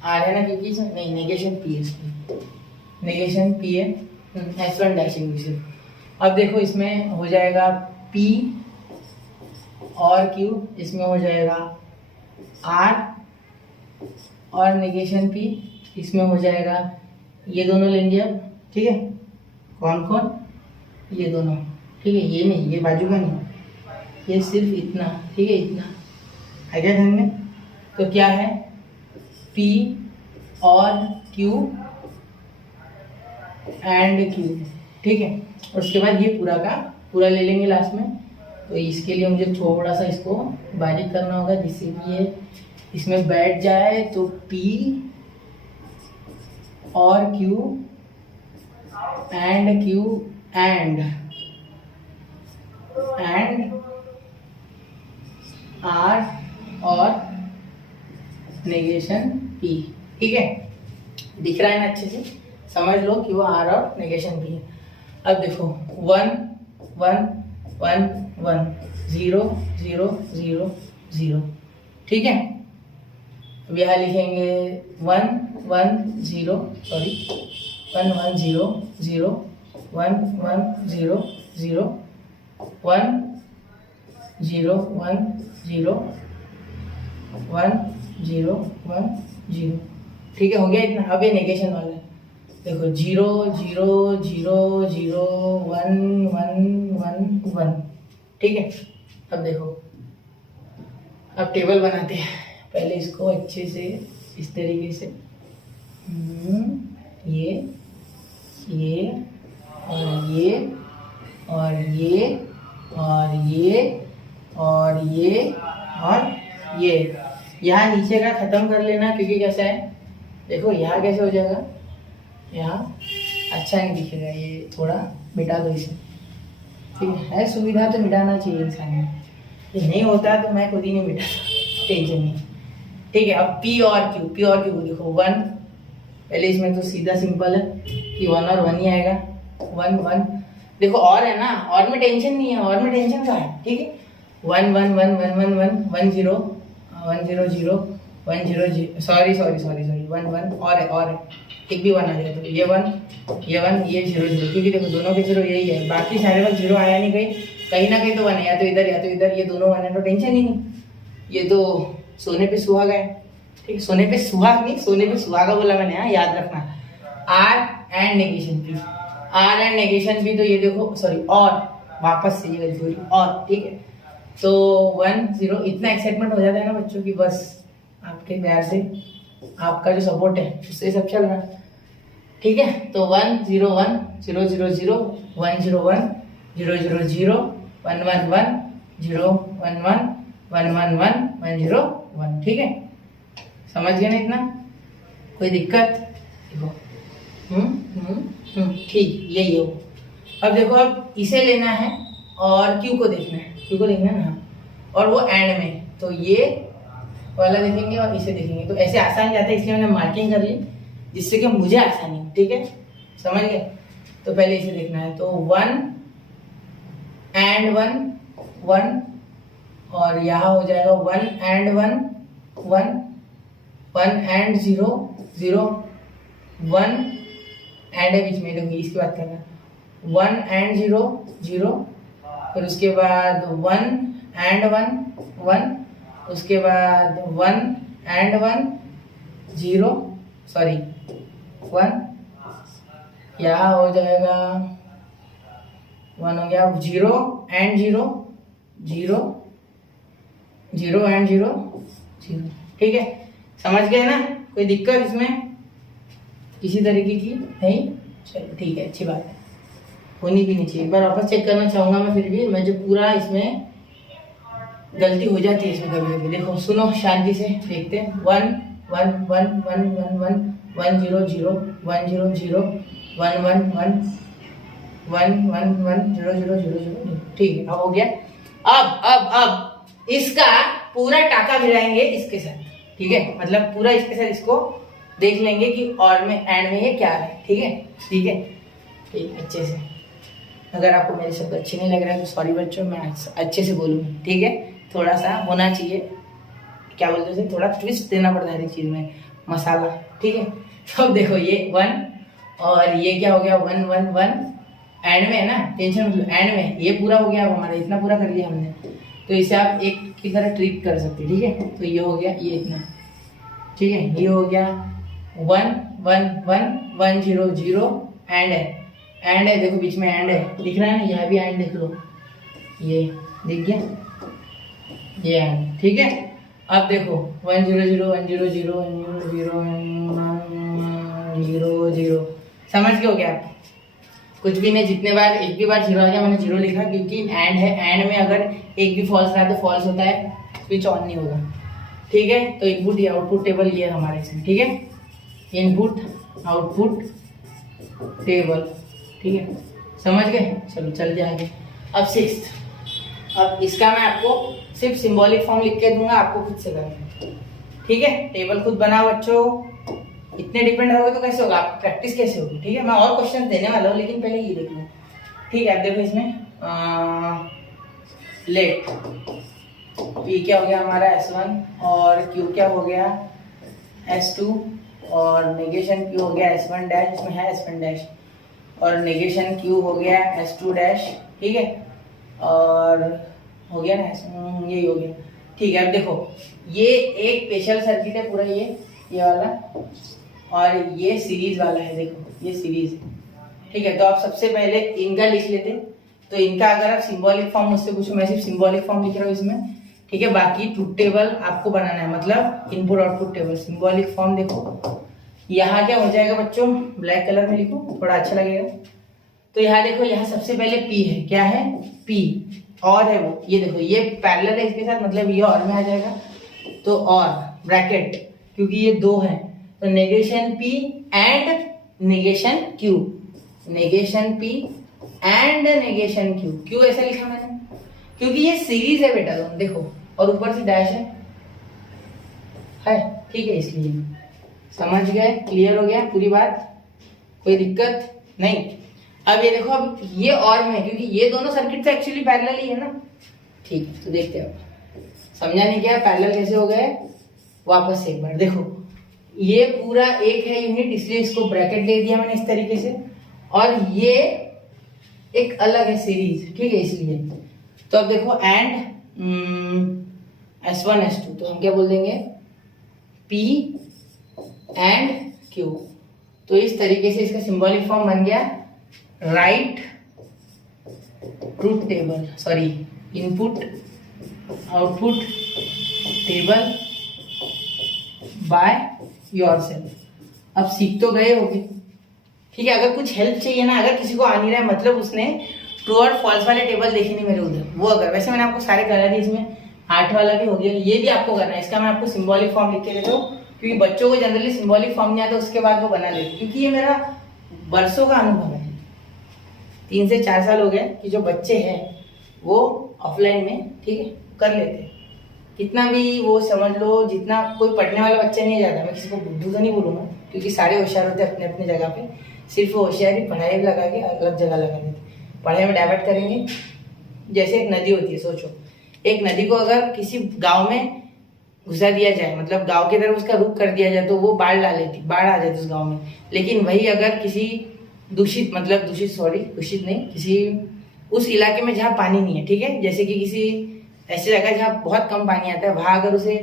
आर है ना, क्योंकि नहीं नेगेशन पी है, इसकी नेगेशन पी है, S1 डैशिंग से। अब देखो इसमें हो जाएगा P और Q, इसमें हो जाएगा R और नेगेशन P, इसमें हो जाएगा, ये दोनों लेंगे अब, ठीक है। कौन कौन? ये दोनों, ठीक है। ये नहीं, ये बाजू का नहीं, ये सिर्फ इतना, ठीक है, इतना है क्या ध्यान में? तो क्या है? P और Q एंड Q, ठीक है। और उसके बाद ये पूरा का पूरा ले लेंगे लास्ट में। तो इसके लिए मुझे थोड़ा सा इसको बारीक करना होगा, जिससे कि ये इसमें बैठ जाए। तो P और Q and Q and R और नेगेशन P, ठीक है। दिख रहा है ना अच्छे से? समझ लो कि वो R और नेगेशन P है। अब देखो 1 1 1 1 0 0 0 0, ठीक है। अब यहाँ लिखेंगे 1 1 0, सॉरी 1 1 0 0 1 1 0 0 1 0 1 0 1 0 1 0, ठीक है। हो गया इतना। अब ये नेगेशन वाला है, देखो 0 0 0 0 1 1 1 1, ठीक है। अब देखो, अब टेबल बनाते हैं। पहले इसको अच्छे से इस तरीके से, ये और ये और ये और ये और ये और ये, यहाँ नीचे का खत्म कर लेना, क्योंकि कैसा है देखो, यहाँ कैसे हो जाएगा, यहाँ अच्छा नहीं दिखेगा, ये थोड़ा मिटा दो इसे, ठीक है। सुविधा तो मिटाना चाहिए इंसान में, ये नहीं होता तो मैं खुद ही नहीं मिटाता, टेंशन नहीं, ठीक है। अब P और Q को देखो 1, पहले इसमें तो सीधा सिंपल है कि 1 और 1 ही आएगा, 1 1। देखो और है ना, और में टेंशन नहीं है, और में टेंशन का है, ठीक है। 1 1 1 1 1 1 1 0 1 0 0 1 0 0, सॉरी 1 1 और है, एक भी 1 आ जाए तो ये 1 ये 0 0, क्योंकि देखो दोनों के 0 यही है, बाकी सारे में 0 आया नहीं, कहीं ना कहीं तो 1 है, या तो इधर, ये दोनों 1 है, तो टेंशन ही नहीं। ये तो सोने पे सुहागा है, ठीक है। सोने पे सुहाग नहीं, सोने पे सुहागा बोला मैंने, हाँ याद रखना। R एंड नेगेशन P, तो ये देखो, सॉरी और वापस से ये गलती हो रही, और ठीक है। तो 1 0, इतना एक्साइटमेंट हो जाता है ना बच्चों की, बस आपके प्यार से, आपका जो सपोर्ट है उससे सब चल रहा है, ठीक है। तो 1 0 1 0 0 0 1 0 1 0 0 0 1 1 1 0 1 1 1 1 1 1 0 1, ठीक है। समझ गए ना इतना? कोई दिक्कत? देखो ठीक, यही हो। अब देखो, अब इसे लेना है और Q को देखना है ना, और वो एंड में, तो ये वाला देखेंगे और इसे देखेंगे, तो ऐसे आसान जाता है, इसलिए मैंने मार्किंग कर ली, जिससे कि मुझे आसानी हो, ठीक है। समझ गए? तो पहले इसे देखना है, तो 1 एंड 1 1, और यहाँ हो जाएगा 1 एंड 1 1 1 एंड 0 0 1 एंड है बीच में, देखो इसकी बात करना, 1 एंड 0 0, फिर उसके बाद 1 एंड 1 1, उसके बाद 1 एंड 1 0, सॉरी 1, यहाँ हो जाएगा 1 हो गया, 0 एंड 0 0 0 एंड 0 0, ठीक है। समझ गए ना? कोई दिक्कत इसमें किसी तरीके की नहीं? चलो ठीक है, अच्छी बात है, होनी भी नहीं चाहिए। एक बार वापस चेक करना चाहूंगा मैं, फिर भी मैं जो पूरा इसमें गलती हो जाती है इसमें कभी कभी। देखो सुनो, शांति से देखते हैं। 1 1 1 1 1 1 1 0 0 1 0 0 1 1 1 1 1 1 0 0 0 0, ठीक है। अब हो गया। अब इसका पूरा टाका भिड़ाएंगे इसके साथ, ठीक है। मतलब पूरा इसके साथ इसको देख लेंगे कि और में एंड में ये क्या है, ठीक है। ठीक, अच्छे से। अगर आपको मेरे शब्द अच्छे नहीं लग रहे हैं तो सॉरी बच्चों, मैं अच्छे से बोलूँगी, ठीक है। थोड़ा सा होना चाहिए, क्या बोलते हैं, थोड़ा ट्विस्ट देना पड़ता है हर एक चीज़ में, मसाला, ठीक है। तो देखो ये 1 और ये क्या हो गया 1 1 1 एंड में है ना, टेंशन मतलब एंड में ये पूरा हो गया, हमारा इतना पूरा कर लिया हमने। तो इसे आप एक की तरह ट्रीट कर सकते हैं, ठीक है। तो ये हो गया ये इतना, ठीक है। ये हो गया 1 1 1 1 0 0 एंड है, देखो बीच में एंड है, दिख रहा है ना, यहाँ भी एंड देख लो, ये दिख गया, ये एंड, ठीक है। अब देखो 1 0 0 1 0 0 1 0 0 0 समझ गए हो क्या आप? कुछ भी नहीं, जितने बार एक भी बार 0 आ गया मैंने 0 लिखा, क्योंकि एंड है, एंड में अगर एक भी फॉल्स रहा तो फॉल्स होता है, स्विच ऑन नहीं होगा, ठीक है। तो इनपुट या आउटपुट टेबल ये है हमारे इसमें, ठीक है। इनपुट आउटपुट टेबल, ठीक है, समझ गए। चलो चल जाए आगे। अब 6th, अब इसका मैं आपको सिर्फ सिंबॉलिक फॉर्म लिख के दूंगा, आपको खुद से करना है, ठीक है। टेबल खुद बनाओ बच्चों, इतने डिपेंड रहोगे तो कैसे होगा, आप प्रैक्टिस कैसे होगी, ठीक है। मैं और क्वेश्चन देने वाला हूँ, लेकिन पहले ये देख लो, ठीक है। अब देखो इसमें लेट पी क्या हो गया हमारा S1 और Q क्या हो गया S2 और नेगेशन Q हो गया S1 डैश, इसमें है S1 डैश, और नेगेशन Q हो गया S2 डैश, ठीक है। और हो गया ना, यही हो गया, ठीक है। अब देखो ये एक स्पेशल सर्किट है पूरा, ये वाला, और ये सीरीज वाला है, देखो ये सीरीज है, ठीक है। तो आप सबसे पहले इनका लिख लेते, तो इनका अगर आप सिंबॉलिक फॉर्म मुझसे पूछो, मैं सिर्फ सिंबॉलिक फॉर्म लिख रहा हूँ इसमें, ठीक है। बाकी ट्रूथ टेबल आपको बनाना है, मतलब input output table. Symbolic form देखो यहाँ क्या हो जाएगा बच्चों, ब्लैक कलर में लिखो थोड़ा अच्छा लगेगा। तो यहाँ देखो, यहाँ सबसे पहले P है, क्या है P, और है वो, ये देखो ये पैरेलल है इसके साथ, मतलब ये और में आ जाएगा, तो और ब्रैकेट, क्योंकि ये दो है, तो negation P and negation Q, negation P and negation Q। क्यों ऐसा लिखा मैंने, क्योंकि ये सीरीज है बेटा दोनों, देखो, और ऊपर से डैश है, ठीक है, इसलिए। समझ गए, क्लियर हो गया पूरी बात, कोई दिक्कत नहीं। अब ये देखो, अब ये और में, क्योंकि ये दोनों सर्किट से एक्चुअली पैरेलल ही है ना, ठीक है। तो देखते हैं, समझा नहीं क्या पैरेलल कैसे हो गए, वापस से एक बार देखो, ये पूरा एक है यूनिट, इसलिए इसको ब्रैकेट दे दिया मैंने इस तरीके से, और ये एक अलग है सीरीज, ठीक है, इसलिए। तो अब देखो एंड S1 S2, तो हम क्या बोल देंगे P एंड Q। तो इस तरीके से इसका सिंबॉलिक फॉर्म बन गया, right truth table, sorry input output table by yourself. अब सीख तो गए होगे, ठीक है। अगर कुछ हेल्प चाहिए ना, अगर किसी को आ नहीं रहा है, मतलब उसने ट्रू और फॉल्स वाले टेबल देखे नहीं मेरे उधर, वो अगर, वैसे मैंने आपको सारे करा दिए, इसमें 8 वाला भी हो गया, ये भी आपको करना है। इसका मैं आपको सिंबॉलिक फॉर्म लिख के देता हूँ, क्योंकि बच्चों को जनरली सिंबॉलिक फॉर्म नहीं आता, उसके बाद वो बना लेते, क्योंकि ये मेरा बरसों का अनुभव है, 3 से 4 साल हो गए कि जो बच्चे हैं वो ऑफलाइन में, ठीक है, कर लेते हैं। कितना भी वो समझ लो, जितना कोई पढ़ने वाला बच्चा नहीं जाता, मैं किसी को बुद्धू तो नहीं बोलूँगा, क्योंकि सारे होशियार होते हैं अपने अपने जगह पे, सिर्फ होशियारी पढ़ाई लगा के अलग जगह लगा देते, पढ़ाई में डाइवर्ट करेंगे। जैसे एक नदी होती है, सोचो एक नदी को अगर किसी गाँव में घुसा दिया जाए, मतलब गांव की तरफ उसका रुख कर दिया जाए, तो वो बाढ़ ला लेती, बाढ़ आ जाती उस गांव में। लेकिन वही अगर किसी दूषित नहीं, किसी उस इलाके में जहाँ पानी नहीं है, ठीक है, जैसे कि किसी ऐसी जगह जहाँ बहुत कम पानी आता है, वहां अगर उसे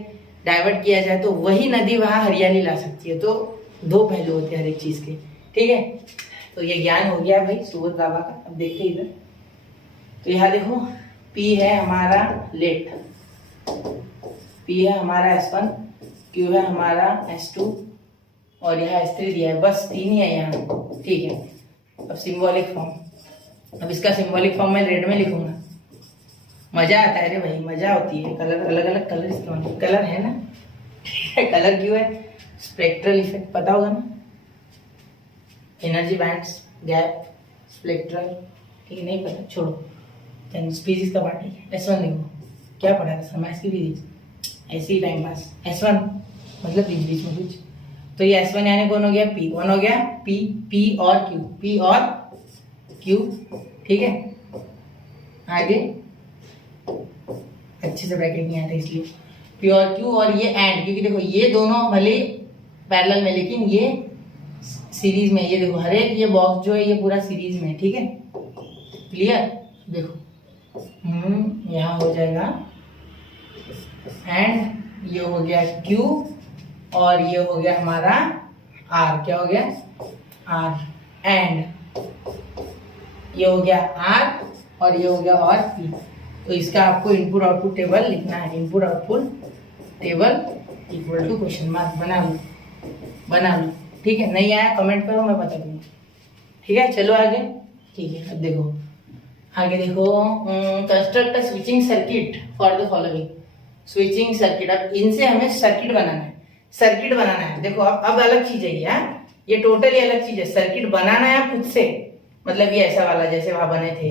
डाइवर्ट किया जाए तो वही नदी वहां हरियाली ला सकती है। तो 2 पहलू होते हैं हर एक चीज के, ठीक है। तो ये ज्ञान हो गया भाई सुबोध बाबा का। अब देखते इधर, तो यहाँ देखो P है हमारा लेट, P है हमारा S1, Q है हमारा S2, और यहाँ S3 दिया है, बस 3 ही है यहाँ, ठीक है। अब सिंबॉलिक फॉर्म, अब इसका सिंबॉलिक फॉर्म मैं रेड में लिखूंगा। मजा आता है रे भाई, मजा होती है, कलर अलग अलग कलर इसका कलर है ना, कलर क्यों है, स्पेक्ट्रल इफेक्ट पता होगा ना, एनर्जी बैंड्स, गैप, स्पेक्ट्रल, ठीक नहीं पता, छोड़ो, स्पीसीज का पार्ट है। S1 लिखो, क्या पढ़ा था मैथ्स की फिजिक्स, ऐसे ही टाइम पास। S1 मतलब बीच बीच में कुछ, तो ये S1 यानी कौन हो गया P, कौन हो गया P और Q, P और क्यू, ठीक है। आगे अच्छे से ब्रैकेट नहीं आता इसलिए पी और क्यू, और ये एंड, क्योंकि देखो ये दोनों भले पैरेलल में लेकिन ये सीरीज में, ये देखो हर एक ये बॉक्स जो है ये पूरा सीरीज में, ठीक है। क्लियर, देखो यहाँ हो जाएगा एंड, ये हो गया क्यू और ये हो गया हमारा आर, क्या हो गया आर, एंड ये हो गया आर और ये हो गया और पी। तो इसका आपको इनपुट आउटपुट टेबल लिखना है, input output table equal to question mark, बना लो, ठीक है। नहीं आया कमेंट करो, मैं बता दूंगा, ठीक है। चलो आगे, ठीक है। अब देखो आगे देखो, construct a switching circuit for the following, switching circuit. अब इनसे हमें सर्किट बनाना है, देखो अब अलग चीज है ये टोटली अलग चीज है। सर्किट बनाना है खुद से, मतलब ये ऐसा वाला जैसे वहां बने थे,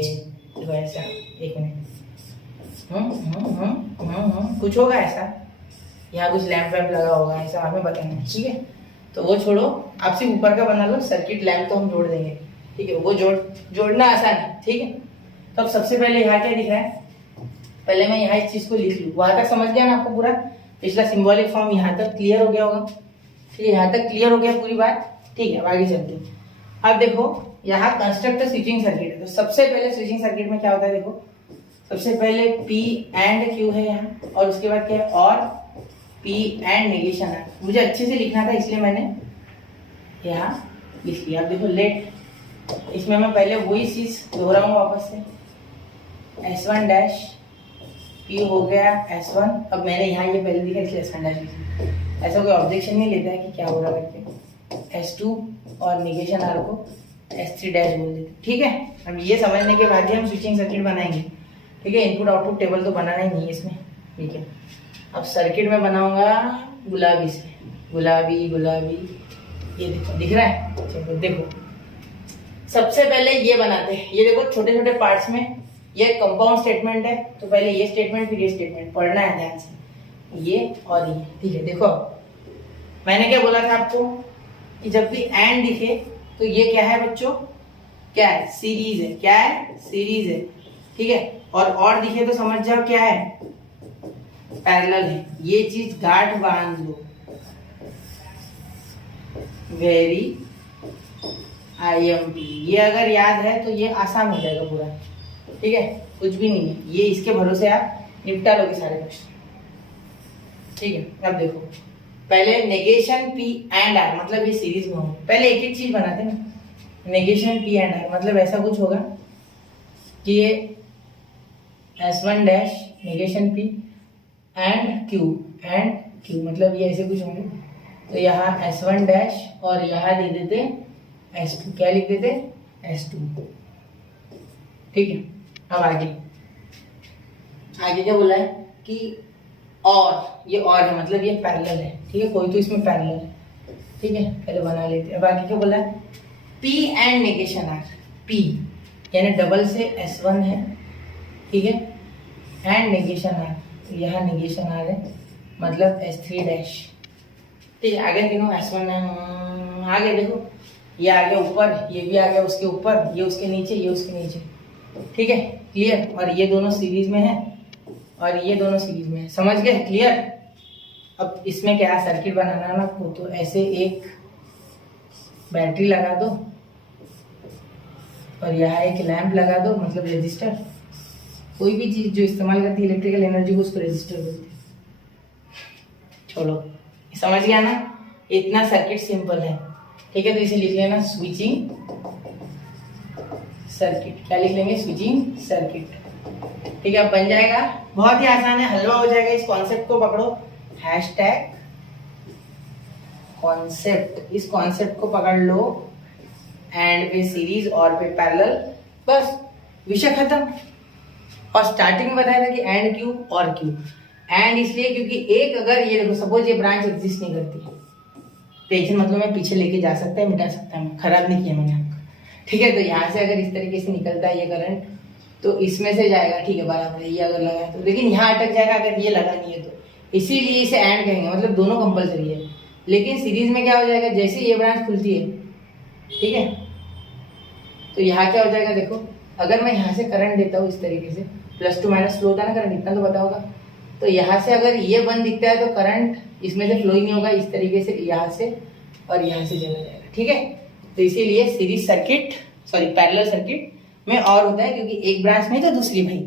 देखो ऐसा, एक मिनट, कुछ होगा ऐसा, यहाँ कुछ लैंप वैम्प लगा होगा ऐसा, हमें बताना है, ठीक है। तो वो छोड़ो, आप सिर्फ ऊपर का बना लो, सर्किट लैंप तो हम जोड़ देंगे, ठीक है। वो जोड़ना आसान है, ठीक है। तो अब सबसे पहले यहाँ क्या दिख रहा है, पहले मैं यहाँ इस चीज को लिख लूँ, वहां तक समझ गया ना आपको पूरा, पिछला सिंबॉलिक फॉर्म यहाँ तक क्लियर हो गया होगा, ठीक है। यहाँ तक क्लियर हो गया पूरी बात, ठीक है। अब आगे चलते हैं। अब देखो यहाँ कंस्ट्रक्ट स्विचिंग सर्किट है, तो सबसे पहले स्विचिंग सर्किट में क्या होता है, देखो सबसे पहले पी एंड क्यू है यहाँ, और उसके बाद क्या है, और पी एंड नेगेशन है। मुझे अच्छे से लिखना था इसलिए मैंने यहाँ लिख लिया। अब देखो लेट, इसमें मैं पहले वही चीज दोहराऊंगा वापस से, S1 डैश पी हो गया S1। अब मैंने यहाँ ये पहले दिखा इसलिए S1 डैश लिखा, ऐसा कोई ऑब्जेक्शन नहीं लेता है कि क्या हो रहा है करके। S2 और नेगेशन आर को S3 डैश बोल देते, ठीक है। अब ये समझने के बाद ही हम स्विचिंग सर्किट बनाएंगे, ठीक है। इनपुट आउटपुट टेबल तो बनाना ही नहीं है इसमें, ठीक है। अब सर्किट में बनाऊंगा गुलाबी से, गुलाबी, ये देखो दिख रहा है, चलो देखो सबसे पहले ये बनाते हैं। ये देखो छोटे छोटे पार्ट्स में ये कंपाउंड स्टेटमेंट है, तो पहले ये स्टेटमेंट फिर ये स्टेटमेंट पढ़ना है ध्यान से, ये और ये, ठीक है। देखो मैंने क्या बोला था आपको कि जब भी एंड दिखे तो ये क्या है बच्चों, क्या है, सीरीज है, क्या है, सीरीज है, ठीक है। और दिखे तो समझ जाओ क्या है, पैरेलल है। ये चीज गांठ बांध लो, वेरी IMP, ये अगर याद है तो ये आसान हो जाएगा पूरा, ठीक है। कुछ भी नहीं है ये, इसके भरोसे आप निपटा लोगे सारे क्वेश्चन, ठीक है। अब देखो पहले नेगेशन P एंड R, मतलब ये सीरीज में होगा। पहले एक एक चीज बनाते हैं ना, नेगेशन P एंड R मतलब ऐसा कुछ होगा कि ये S1 dash negation P and Q मतलब ये ऐसे कुछ होंगे। तो यहाँ S1 डैश और यहाँ दे देते S2, क्या लिख देते S2, ठीक है। अब आगे क्या बोला है कि और, ये और है मतलब ये पैरेलल है, ठीक है। कोई तो इसमें पैरेलल है, ठीक है, पहले बना लेते हैं। अब आगे क्या बोला है, P and negation R, P यानी डबल से S1 है, ठीक है, एंड नेगेशन R, यहाँ नेगेशन R है मतलब S3 डैश, ठीक है। आगे देखो S1 है, आगे देखो ये आ गया ऊपर, ये भी आ गया उसके ऊपर, ये उसके नीचे, ये उसके नीचे, ठीक है, क्लियर। और ये दोनों सीरीज में है और ये दोनों सीरीज में है, समझ गए, क्लियर। अब इसमें क्या सर्किट बनाना है ना आपको, तो ऐसे एक बैटरी लगा दो और यहाँ एक लैंप लगा दो, मतलब रेजिस्टर। कोई भी चीज जो इस्तेमाल करती है इलेक्ट्रिकल एनर्जी को उसको रेजिस्टर बोलते हैं। छोड़ो, समझ गया ना, इतना सर्किट सिंपल है, ठीक है। तो इसे लिख लेना स्विचिंग सर्किट, क्या लिख लेंगे, स्विचिंग सर्किट, ठीक है। अब बन जाएगा, बहुत ही आसान है, हलवा हो जाएगा। इस कॉन्सेप्ट को पकड़ो, हैशटैग कॉन्सेप्ट, इस कॉन्सेप्ट को पकड़ लो, एंड पे सीरीज और पे पैरेलल, बस विषय खत्म। और स्टार्टिंग में बताया था कि एंड क्यू और क्यू, एंड इसलिए क्योंकि एक अगर ये देखो सपोज ये ब्रांच एग्जिस्ट नहीं करती है, टेंशन मतलब मैं पीछे लेके जा सकता है, मिटा सकता है, खराब नहीं किया मैंने आपका, ठीक है। तो यहाँ से अगर इस तरीके से निकलता है ये करंट तो इसमें से जाएगा, ठीक है, बराबर है। ये अगर लगा है तो, लेकिन यहाँ अटक जाएगा अगर ये लगा नहीं है तो, इसीलिए इसे एंड कहेंगे, मतलब दोनों कंपलसरी है। लेकिन सीरीज में क्या हो जाएगा, जैसे ये ब्रांच खुलती है, ठीक है, तो यहाँ क्या हो जाएगा देखो, अगर मैं यहाँ से करंट देता हूँ इस तरीके से, प्लस टू माइनस फ्लो होता है ना करंट, इतना तो पता होगा। तो यहाँ से अगर ये बंद दिखता है तो करंट इसमें से फ्लो ही नहीं होगा, इस तरीके से यहाँ से और यहाँ से चला जाएगा, ठीक है। तो इसीलिए series circuit sorry parallel circuit में और होता है, क्योंकि एक ब्रांच नहीं तो दूसरी भाई,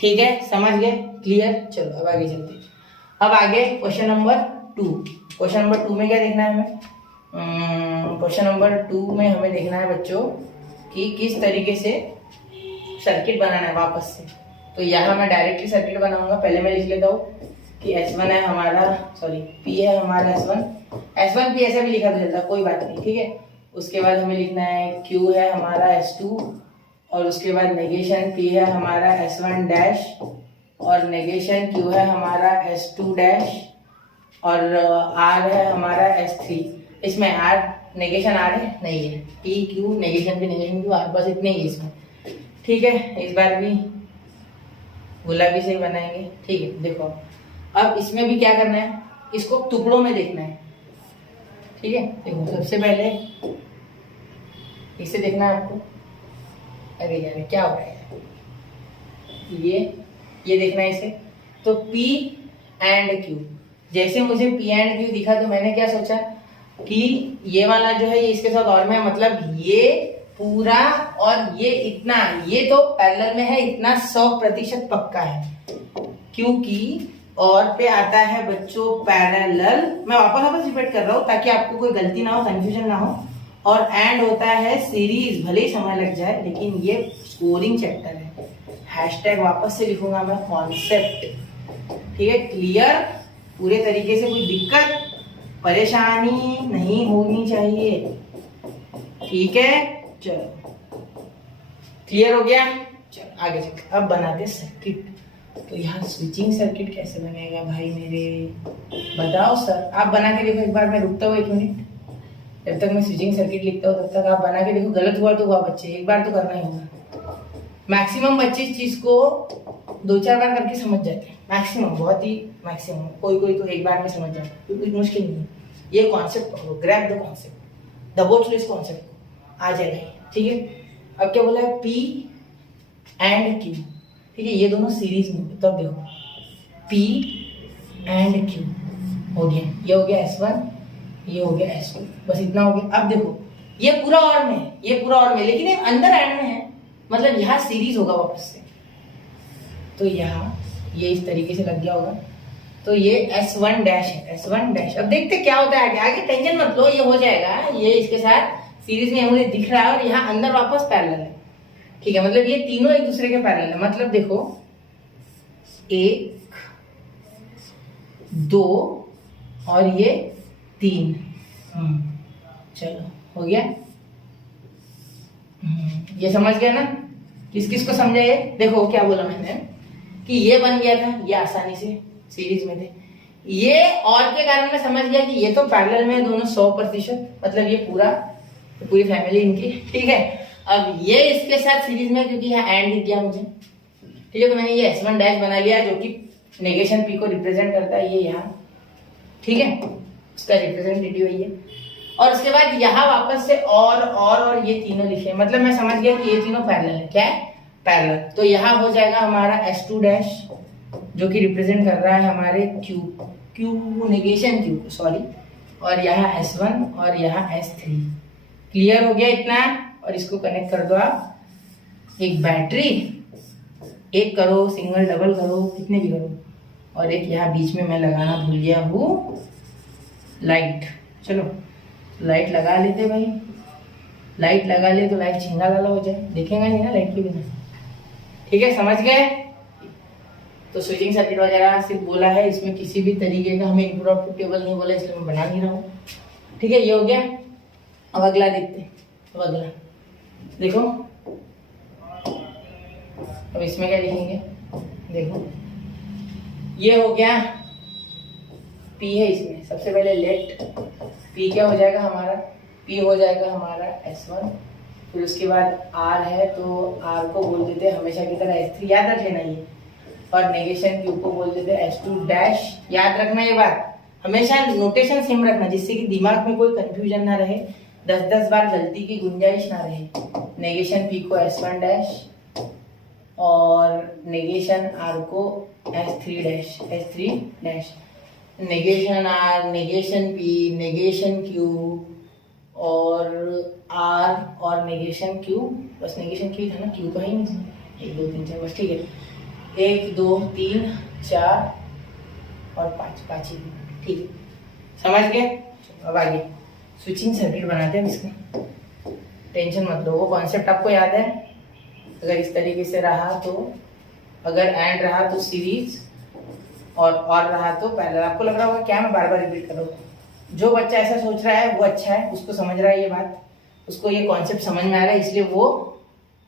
ठीक है, समझ गए, क्लियर। चलो अब आगे चलते हैं। अब आगे क्वेश्चन नंबर 2। क्वेश्चन नंबर 2 में क्या देखना है हमें? क्वेश्चन नंबर 2 में हमें देखना है बच्चों कि किस तरीके से सर्किट बनाना है वापस से। तो यहाँ मैं डायरेक्टली सर्किट बनाऊंगा। पहले मैं लिख लेता हूँ कि S1 है हमारा, सॉरी P है हमारा S1 P ऐसा भी लिखा तो चलता, कोई बात नहीं, ठीक है। उसके बाद हमें लिखना है Q है हमारा S2, और उसके बाद नेगेशन P है हमारा S1 डैश, और नेगेशन Q है हमारा S2 डैश, और R है हमारा S3। इसमें R नेगेशन R है नहीं है, P Q negation P negation Q R, बस इतने ही इसमें, ठीक है। इस बार भी गुलाबी से ही बनाएंगे, ठीक है। देखो अब इसमें भी क्या करना है, इसको टुकड़ों में देखना है, ठीक है। देखो सबसे पहले इसे देखना है आपको, अरे यार क्या हो रहा है, ये देखना है इसे। तो P एंड Q, जैसे मुझे P एंड Q दिखा तो मैंने क्या सोचा कि ये वाला जो है ये इसके साथ और में, मतलब ये पूरा और ये इतना, ये तो पैरेलल में है, इतना 100% पक्का है, क्योंकि और पे आता है बच्चों पैरेलल। मैं वापस रिपीट कर रहा हूँ ताकि आपको कोई गलती ना हो, कंफ्यूजन ना हो। और एंड होता है सीरीज, भले ही समय लग जाए लेकिन ये स्कोरिंग चैप्टर है। हैशटैग वापस से लिखूंगा मैं कॉन्सेप्ट, ठीक है, क्लियर पूरे तरीके से, कोई दिक्कत परेशानी नहीं होनी चाहिए, ठीक है। चलो क्लियर हो गया, चलो आगे चलते। अब बनाते सर्किट। तो यहाँ स्विचिंग सर्किट कैसे बनेगा भाई मेरे, बताओ सर। आप बना के देखो एक बार, मैं रुकता हूँ 1 मिनट, जब तक मैं स्विचिंग सर्किट लिखता हूँ तब तक आप बना के देखो। गलत हुआ तो हुआ बच्चे, एक बार तो करना ही होगा। मैक्सिमम बच्चे इस चीज को 2-4 बार करके समझ जाते हैं, मैक्सिमम, बहुत ही मैक्सिमम। कोई तो एक बार में समझ जाता है, कुछ मुश्किल नहीं है। ये कॉन्सेप्ट पकड़ो, ग्रैब द कॉन्सेप्ट, दबोच लो इस कॉन्सेप्ट को, आ जाएगा, ठीक है। अब क्या बोला है, P एंड Q, ठीक है, ये दोनों सीरीज में, तब देखो P एंड Q हो गया, ये हो गया S1, ये हो गया S2, बस इतना हो गया। अब देखो ये पूरा और में, ये पूरा और में, लेकिन ये अंदर एंड में है, मतलब यहाँ सीरीज होगा वापस से। तो यहाँ ये इस तरीके से लग गया होगा, तो ये S1 डैश है, S1 डैश। अब देखते क्या होता है आगे, आगे टेंशन मत लो, ये हो जाएगा, ये इसके साथ सीरीज में मुझे दिख रहा है, और यहाँ अंदर वापस पैरेलल है, ठीक है। मतलब ये तीनों एक दूसरे के पैरेलल है, मतलब देखो 1 2 और ये 3, चलो हो गया। ये समझ गया ना, किस किस को समझा ये? देखो क्या बोला मैंने कि ये बन गया था, ये आसानी से सीरीज में थे, ये और के कारण मैं समझ गया कि ये तो पैरेलल में दोनों 100%, मतलब ये पूरी फैमिली इनकी, ठीक है। अब ये इसके साथ सीरीज में, क्योंकि यहाँ एंड दिख गया मुझे, ठीक है, तो मैंने ये S1 डैश बना लिया, जो कि नेगेशन P को रिप्रेजेंट करता है, ये यहाँ, ठीक है, उसका रिप्रेजेंटेटिव है ये। और उसके बाद यहाँ वापस से और ये तीनों लिखे, मतलब मैं समझ गया कि ये तीनों पैरेलल है। क्या है? पैरेलल। तो यहाँ हो जाएगा हमारा S2 डैश, जो कि रिप्रेजेंट कर रहा है हमारे Q नेगेशन Q, सॉरी, और यहाँ S1 और यहाँ S3। क्लियर हो गया इतना? और इसको कनेक्ट कर दो आप, एक बैटरी, एक करो, सिंगल डबल करो, कितने भी करो, और एक यहाँ बीच में मैं लगाना भूल गया हूँ लाइट। चलो लाइट लगा लेते भाई, लाइट लगा ले तो लाइट छिंगा लाला हो जाए, देखेंगे नहीं ना लाइट के बिना, ठीक है, समझ गए। तो स्विचिंग सर्किट वगैरह सिर्फ बोला है, इसमें किसी भी तरीके का हमें इनपुट आउटपुट टेबल नहीं बोला, इसलिए मैं बना नहीं रहा हूँ, ठीक है। ये हो गया। अब अगला देखते हैं। अब अगला देखो, अब इसमें क्या लिखेंगे, देखो ये हो गया P है, इसमें सबसे पहले लेट P क्या हो जाएगा हमारा, P हो जाएगा हमारा S1, फिर उसके बाद R है तो R को बोल देते हमेशा की तरह S3, याद रख लेना ये, और नेगेशन Q को बोल देते S2 डैश। याद रखना ये बात, हमेशा नोटेशन सेम रखना, जिससे कि दिमाग में कोई कंफ्यूजन ना रहे, 10-10 बार गलती की गुंजाइश ना रहे। नेगेशन पी को S1 डैश और नेगेशन आर को S3 dash, negation R, negation P, negation Q और आर और नेगेशन क्यू, बस नेगेशन क्यू था ना, क्यू तो है ही नहीं, 1 2 3 4 बस, ठीक है, 1 2 3 4 और 5 ही, ठीक है, समझ गए। अब आगे स्विचिंग सर्किट बनाते हैं इसका, टेंशन मत लो, वो कॉन्सेप्ट आपको याद है। अगर इस तरीके से रहा तो, अगर एंड रहा तो सीरीज और रहा तो पैरेलल। आपको लग रहा होगा क्या मैं बार बार रिपीट कर रहा हूँ, जो बच्चा ऐसा सोच रहा है वो अच्छा है, उसको समझ रहा है ये बात, उसको ये कॉन्सेप्ट समझ में आ रहा है, इसलिए वो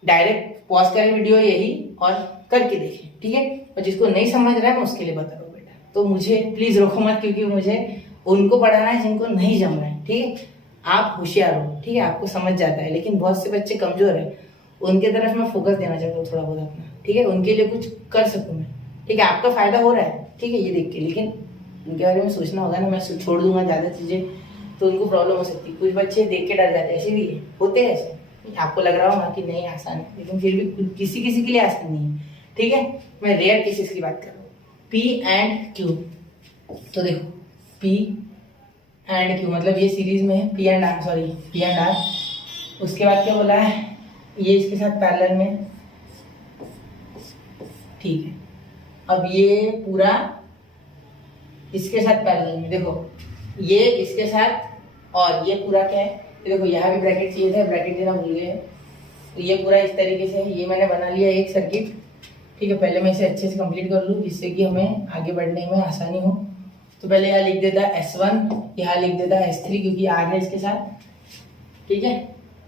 डायरेक्ट पॉज करें वीडियो यही और करके देखें, ठीक है। और जिसको नहीं समझ रहा है मैं उसके लिए बता रहा हूँ बेटा, तो मुझे प्लीज रोको मत, क्योंकि मुझे उनको पढ़ाना है जिनको नहीं जम रहा है, ठीक है। आप होशियार हो, ठीक है, आपको समझ जाता है, लेकिन बहुत से बच्चे कमजोर है, उनके तरफ मैं फोकस देना चाहता हूँ थोड़ा बहुत अपना, ठीक है, उनके लिए कुछ कर सकूँ मैं, ठीक है। आपका फायदा हो रहा है, ठीक है, ये देख के, लेकिन उनके बारे में सोचना होगा ना। मैं छोड़ दूंगा ज्यादा चीजें तो उनको प्रॉब्लम हो सकती है। कुछ बच्चे देख के डर जाते हैं, ऐसे भी होते हैं ऐसे, आपको लग रहा होगा कि नहीं आसान है, लेकिन फिर भी किसी किसी के लिए आसान नहीं है, ठीक है। मैं रेयर केसेस की बात कर रहा हूँ, पी एंड क्यू, तो देखो पी एंड क्यू मतलब ये सीरीज में है, पी एंड आर, उसके बाद क्या बोला है, ये इसके साथ पैरेलल में, ठीक है। अब ये पूरा इसके साथ पैरेलल में, देखो ये इसके साथ और ये पूरा क्या है, देखो यहाँ भी ब्रैकेट चाहिए था, ब्रैकेट देना भूल गए, तो ये पूरा इस तरीके से ये मैंने बना लिया एक सर्किट, ठीक है। पहले मैं इसे अच्छे से कंप्लीट कर लूँ जिससे कि हमें आगे बढ़ने में आसानी हो। तो पहले यहाँ लिख देता S1, यहाँ लिख देता S3, क्योंकि आर है इसके साथ, ठीक है।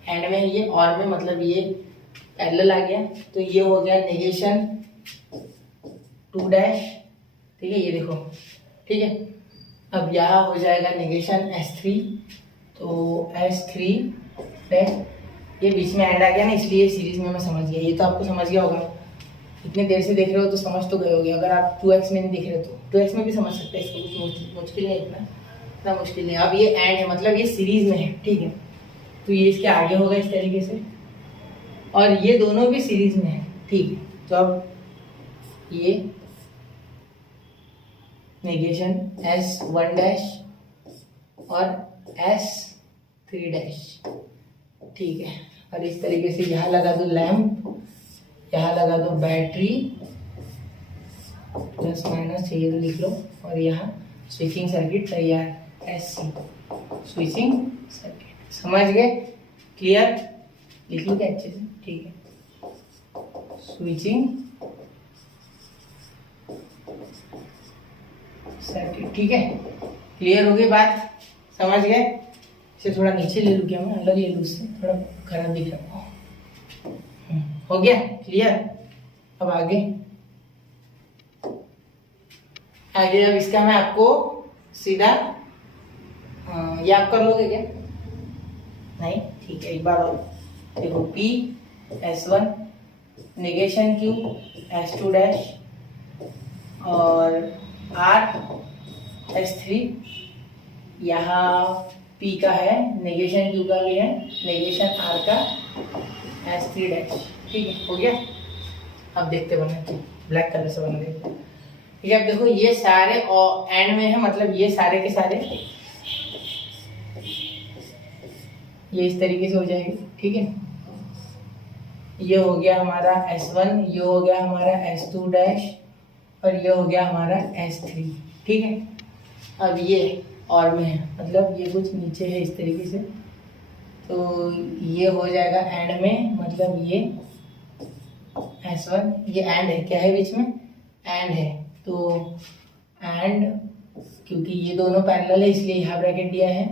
एंड में ये और में मतलब ये पैरेलल आ गया, तो ये हो गया नेगेशन 2 डैश, ठीक है, ये देखो, ठीक है। अब यहाँ हो जाएगा नेगेशन S3, तो S3 डैश, ये बीच में एंड आ गया ना, इसलिए सीरीज में मैं समझ गया, ये तो आपको समझ गया होगा, इतने देर से देख रहे हो तो समझ तो गए होगे। अगर आप 2x में नहीं देख रहे हो तो 2x में भी समझ सकते हैं, इसको कुछ मुश्किल नहीं, इतना मुश्किल नहीं। अब ये एंड है मतलब ये सीरीज में है, ठीक है, तो ये इसके आगे होगा इस तरीके से, और ये दोनों भी सीरीज में है, ठीक है। तो अब ये नेगेशन S1 डैश और S3 डैश, ठीक है। और इस तरीके से यहाँ लगा दो लैम्प, यहाँ लगा दो बैटरी, प्लस माइनस चाहिए तो लिख लो, और यहाँ स्विचिंग सर्किट तैयार, SC स्विचिंग सर्किट, समझ गए, क्लियर, लिख लो क्या अच्छे से, ठीक है। स्विचिंग सर्किट, ठीक है, क्लियर हो गई बात, समझ गए। इसे थोड़ा नीचे ले लूँ क्या मैं, अलग ले लूँ, उससे थोड़ा खराब दिख रहा है, हो गया क्लियर। अब आगे अब इसका मैं आपको सीधा ये आप कर लोगे क्या, नहीं, ठीक है, एक बार और देखो, P S1 negation Q S2 dash और R S3, यहाँ P का है, नेगेशन Q का भी है, नेगेशन R का S3 डैश, ठीक है, हो गया। अब देखते बने, ब्लैक कलर से बना देते, ठीक है। अब देखो ये सारे एंड में है, मतलब ये सारे के सारे ये इस तरीके से हो जाएंगे, ठीक है। ये हो गया हमारा S1, ये हो गया हमारा S2 डैश और ये हो गया हमारा S3, ठीक है। अब ये और में है, मतलब ये कुछ नीचे है इस तरीके से, तो ये हो जाएगा एंड में, मतलब ये S1, ये एंड है, क्या है बीच में, एंड है, तो एंड, क्योंकि ये दोनों पैरेलल है इसलिए यहाँ ब्रैकेट दिया है,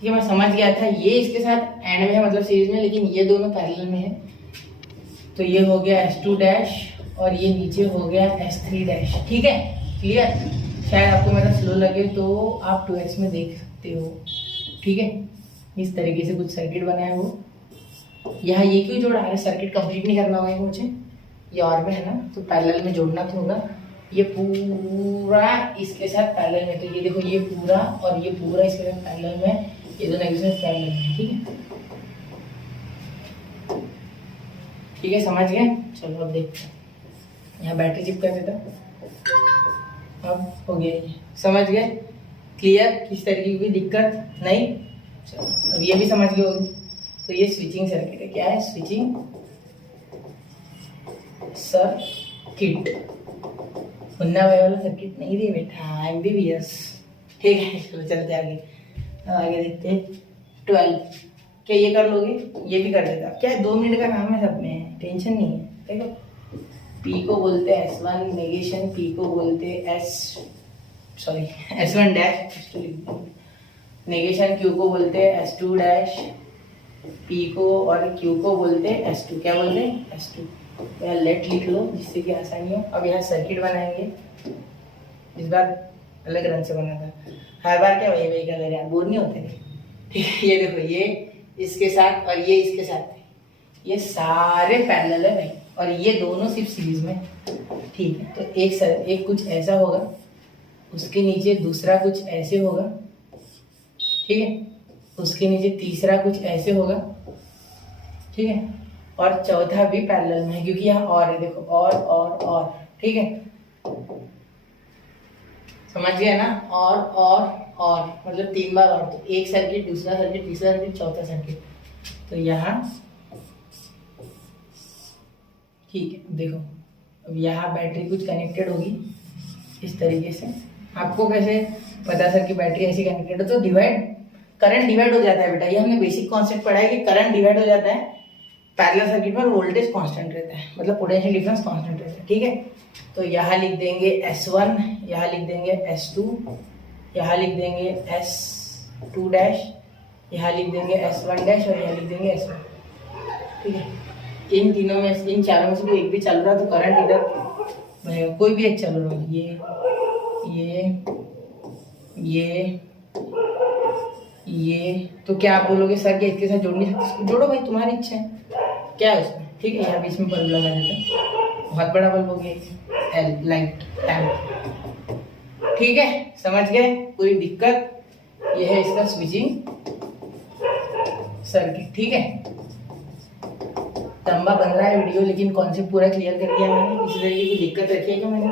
ठीक है। मैं समझ गया था ये इसके साथ एंड में है मतलब सीरीज में, लेकिन ये दोनों पैरेलल में है, तो ये हो गया S2 डैश और ये नीचे हो गया S3 डैश, ठीक है, क्लियर। शायद आपको मेरा स्लो लगे तो आप 2x में देख सकते हो, ठीक है। इस तरीके से कुछ सर्किट बनाया वो, यहाँ ये क्यों जोड़ा है, सर्किट कंप्लीट नहीं करना होगा मुझे, ये और में है ना, तो पैरेलल में जोड़ना तो होगा। ये पूरा इसके साथ पैरेलल में, तो ये देखो ये पूरा और ये पूरा इसके साथ पैरेलल में, ये दोनों एक दूसरे से पैरेलल में, ठीक है। ठीक है, समझ गए। चलो अब देखते हैं, यहाँ बैटरी चिपका देता, अब हो गया ये, समझ गए। क्लियर, किस तरीके की दिक्कत नहीं। चलो अब ये भी समझ गए होगी। तो ये स्विचिंग सर्किट है। क्या है? Switching circuit. मुन्ना भाई वाला सर्किट नहीं रे बेटा, MBBS। ठीक है, चलो चलते आगे देखते हैं। 12 क्या ये कर लोगे? ये भी कर देता। क्या है, 2 मिनट का काम है, सब में टेंशन नहीं है। देखो, P को बोलते हैं S1 नेगेशन, P को बोलते हैं S1 dash, S2 negation, Q को बोलते हैं S2 डैश, P को और Q को बोलते हैं S2। क्या बोलते हैं? S2। यहाँ लेट लिख लो जिससे कि आसानी हो। अब यहाँ सर्किट बनाएंगे, इस बार अलग रंग से बना था, हर बार क्या वही वही कलर यार, बोर नहीं होते। ठीक है, ये देखो, ये इसके साथ और ये इसके साथ, ये सारे पैरेलल है भाई, और ये दोनों सिर्फ सीरीज में। ठीक है, तो एक कुछ ऐसा होगा, उसके नीचे दूसरा कुछ ऐसे होगा, ठीक है, उसके नीचे तीसरा कुछ ऐसे होगा, ठीक है, और चौथा भी पैरेलल में है क्योंकि यहाँ और है, देखो और, ठीक है, समझ गया ना। और मतलब 3 बार और, तो एक सर्किट, दूसरा सर्किट, तीसरा सर्किट, चौथा सर्किट। तो यहाँ ठीक है, देखो अब यहाँ बैटरी कुछ कनेक्टेड होगी इस तरीके से। आपको कैसे पता सर कि बैटरी ऐसी कनेक्टेड है? तो करंट डिवाइड हो जाता है बेटा। ये हमने बेसिक कॉन्सेप्ट पढ़ा है कि करंट डिवाइड हो जाता है, पैरेलल सर्किट में वोल्टेज कांस्टेंट रहता है, मतलब पोटेंशियल डिफरेंस कांस्टेंट रहता है। ठीक है, तो यहाँ लिख देंगे S1, यहाँ लिख देंगे S2, यहाँ लिख देंगे S2 डैश, यहाँ लिख देंगे S1 डैश और यहाँ लिख देंगे S1। ठीक है, इन तीनों में, इन चारों में से कोई एक भी चल रहा है तो करंट इधर बनेगा, कोई भी एक चल रहा है। ये तो क्या आप बोलोगे सर कि इसके साथ जोड़ नहीं सकते? इसको जोड़ो भाई, तुम्हारी इच्छा है, क्या है उसमें। ठीक है, यहाँ बीच में बल्ब लगा देते हैं, बहुत बड़ा बल्ब हो गया, लाइट लैंप। ठीक है, समझ गए, कोई दिक्कत? ये है इसका स्विचिंग सर्किट। ठीक है, लंबा बन रहा है वीडियो, लेकिन कॉन्सेप्ट पूरा क्लियर कर दिया मैंने। किसी तरीके की दिक्कत रखी है क्या मैंने?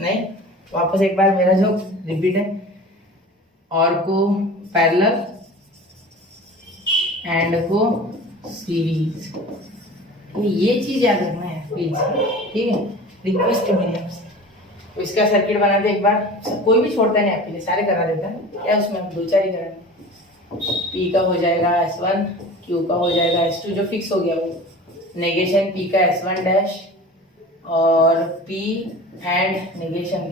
नहीं। वापस एक बार मेरा जो रिपीट है, और को पैरेलल एंड को सीरीज, ये चीज याद रखना है प्लीज। ठीक है, रिक्वेस्ट है मेरी आपसे। तो इसका सर्किट बना दे एक बार, कोई भी छोड़ता नहीं आपके लिए, सारे करा देता है। क्या उसमें 2-4 ही करा। P का हो जाएगा S1, Q का हो जाएगा S2 जो फिक्स हो गया वो, नेगेशन P का S1 डैश, और P एंड नेगेशन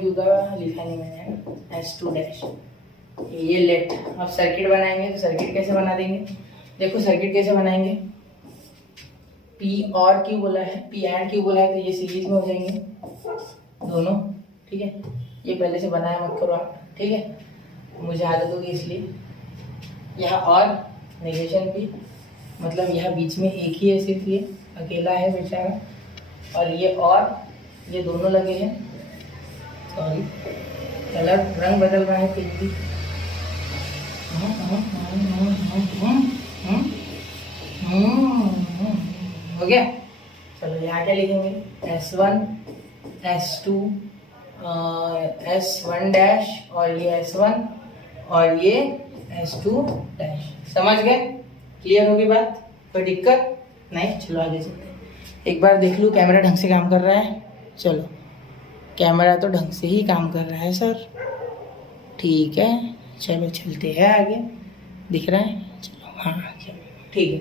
Q का लिखा नहीं मैंने, S2 डैश। ये लेट। अब सर्किट बनाएंगे, तो सर्किट कैसे बना देंगे? देखो सर्किट कैसे बनाएंगे, P और Q बोला है, P एंड Q बोला है, तो ये सीरीज में हो जाएंगे दोनों। ठीक है, ये पहले से बनाया मत करो आप, ठीक है, मुझे आदत होगी इसलिए। यहाँ और नेगेशन P, मतलब यहाँ बीच में एक ही है, सिर्फ ये अकेला है बेचारा, और ये दोनों लगे हैं। सॉरी, कलर रंग बदल रहा है पेज भी। हो गया। चलो यहाँ क्या लिखेंगे? S1, S2, S1 डैश, और ये S1 और ये S2 डैश। समझ गए? क्लियर होगी बात? कोई दिक्कत नहीं? चलो आगे चलते हैं। एक बार देख लूँ कैमरा ढंग से काम कर रहा है। चलो, कैमरा तो ढंग से ही काम कर रहा है सर, ठीक है। चलो चलते हैं आगे, दिख रहा है? चलो हाँ चलो ठीक है।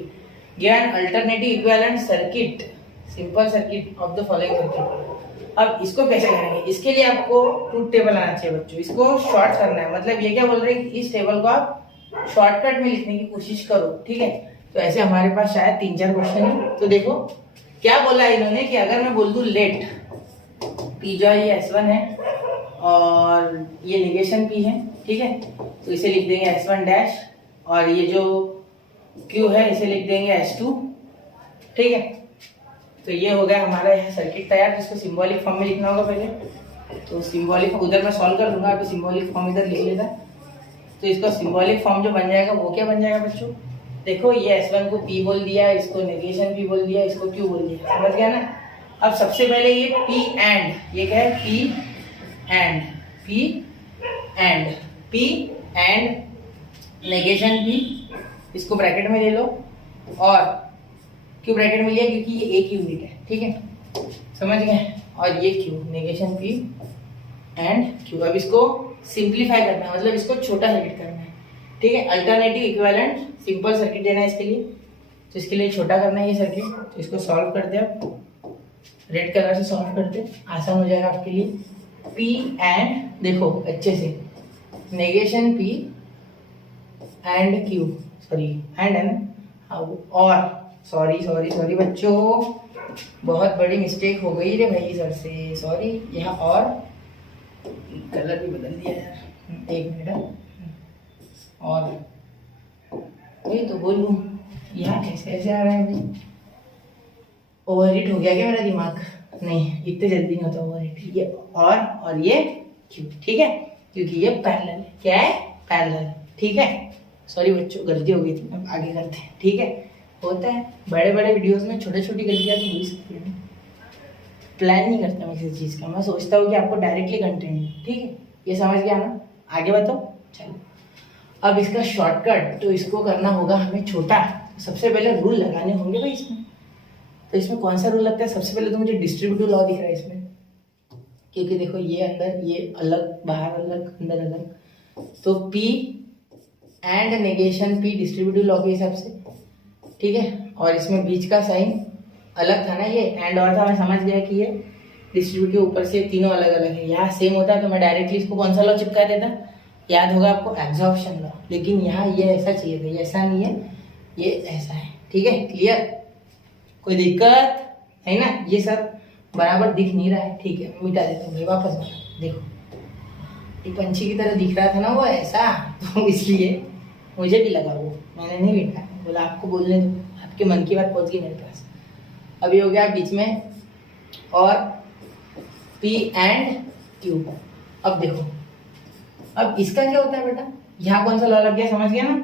ज्ञान alternative equivalent circuit, simple circuit of the following circuit. अब इसको कैसे करेंगे? इसके लिए आपको ट्रूथ टेबल आना चाहिए बच्चों। इसको शॉर्ट करना है, मतलब ये क्या बोल रहे हैं कि इस टेबल को आप शॉर्टकट में लिखने की कोशिश करो, ठीक है। तो ऐसे हमारे पास शायद 3-4 क्वेश्चन है। तो देखो क्या बोला है इन्होंने कि अगर मैं बोल दूं लेट P जो है ये S1 है और ये नेगेशन P है, ठीक है, तो इसे लिख देंगे S1 डैश, और ये जो Q है इसे लिख देंगे S2, ठीक है। तो ये हो गया हमारा यह सर्किट तैयार, जिसको सिंबॉलिक फॉर्म में लिखना होगा पहले। तो सिंबॉलिक उधर मैं सॉल्व कर दूंगा, अभी सिंबॉलिक फॉर्म इधर लिख लेता। तो इसका सिंबॉलिक फॉर्म जो बन जाएगा वो क्या बन जाएगा बच्चों? देखो ये S1 को P बोल दिया, इसको नेगेशन P बोल दिया, इसको Q बोल दिया, समझ गया ना। अब सबसे पहले ये P एंड, ये क्या है P and, P and negation P, इसको ब्रैकेट में ले लो और Q ब्रैकेट में लिया क्योंकि ये एक यूनिट है, ठीक है, समझ गए। और ये Q negation P and Q। अब इसको सिंप्लीफाई करना है, मतलब इसको छोटा सर्किट करना है, ठीक है। अल्टरनेटिव इक्विवेलेंट सिंपल सर्किट देना है इसके लिए, तो इसके लिए छोटा करना है ये सर्किट। तो इसको सॉल्व करते हैं, आप रेड कलर से सॉल्व करते, आसान हो जाएगा आपके लिए। P एंड, देखो अच्छे से, negation P and Q, sorry and है ना, और सॉरी बच्चों, बहुत बड़ी मिस्टेक हो गई रे भाई सर से, सॉरी। यहाँ और कलर भी बदल दिया यार, एक मिनट। और वही तो बोलूँ, यहाँ कैसे ऐसे आ रहा है भाई, ओवरहीट हो गया क्या मेरा दिमाग? नहीं, इतने जल्दी नहीं होता ओवरहीट। ये और ये क्यों, ठीक है, क्योंकि ये पैरेलल है। क्या है? पैरेलल, ठीक है। सॉरी बच्चों, गलती हो गई थी, अब आगे करते हैं, ठीक है। होता है बड़े बड़े वीडियोस में, छोटे छोटी गलतियाँ तो हो ही सकती है। प्लान नहीं करता मैं किसी चीज़ का, मैं सोचता हूँ कि आपको डायरेक्टली कंटेंट, ठीक है, ये समझ गया ना। आगे बताओ, चलो। अब इसका शॉर्टकट, तो इसको करना होगा हमें छोटा। सबसे पहले रूल लगाने होंगे भाई इसमें। तो इसमें कौन सा रूल लगता है? सबसे पहले तो मुझे डिस्ट्रीब्यूटिव लॉ दिख रहा है इसमें, क्योंकि देखो ये अंदर, ये अलग, बाहर अलग, अंदर अलग। तो P and negation P distributive law के हिसाब से, ठीक है। और इसमें बीच का साइन अलग था ना, ये एंड और था, मैं समझ गया कि ये डिस्ट्रीब्यूटिव ऊपर से तीनों अलग अलग है। यहाँ सेम होता तो मैं डायरेक्टली इसको कौन सा लॉ चिपका देता, याद होगा आपको, एब्जॉर्प्शन लॉ। लेकिन यहाँ ये ऐसा चाहिए था, ये ऐसा नहीं है, ये ऐसा है, ठीक है। क्लियर? कोई दिक्कत है ना? ये सर बराबर दिख नहीं रहा है, ठीक है, मिटा देता हूँ भाई, वापस बना। देखो एक पंछी की तरह दिख रहा था ना वो ऐसा, तो इसलिए मुझे भी लगा वो, मैंने नहीं मिटा, बोला आपको बोलने दो, आपके मन की बात पहुंच गई मेरे पास। अभी हो गया बीच में और P एंड Q। अब देखो, अब इसका क्या होता है बेटा, यहाँ कौन सा लॉ लग गया, समझ गया ना।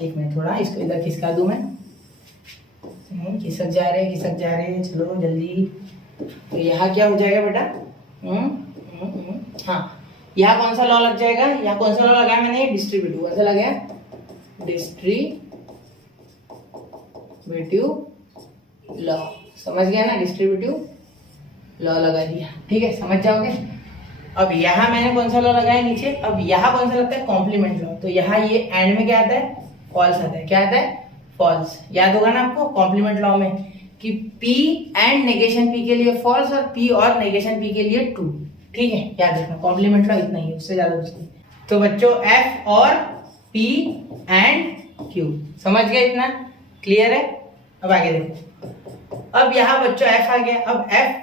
एक मिनट, थोड़ा इसको इधर खिसका दूं मैं, खिसक जा रहे, चलो जल्दी। तो यहाँ क्या हो जाएगा बेटा, हाँ, यहाँ कौन सा लॉ लग जाएगा, यहाँ कौन सा लॉ लगाया मैंने, डिस्ट्रीब्यूटिव। कौन सा लगाया? डिस्ट्रीब्यूटिव लॉ, समझ गया ना, डिस्ट्रीब्यूटिव लॉ लगा दिया, ठीक है, समझ जाओगे। अब यहाँ मैंने कौन सा लॉ लगाया नीचे, अब यहाँ कौन सा लगता है, कॉम्प्लीमेंट लॉ। तो यहाँ ये एंड में क्या आता है, फॉल्स आता है। क्या आता है? फॉल्स। याद होगा ना आपको कॉम्प्लीमेंट लॉ में कि P एंड नेगेशन P के लिए फॉल्स और P और नेगेशन P के लिए ट्रू, ठीक है, याद रखना। कॉम्प्लीमेंट लॉ इतना ही, उससे ज्यादा कुछ नहीं। तो बच्चों F और P एंड Q, समझ गए इतना? क्लियर है? अब आगे देखो, अब यहाँ बच्चों F आ गया। अब F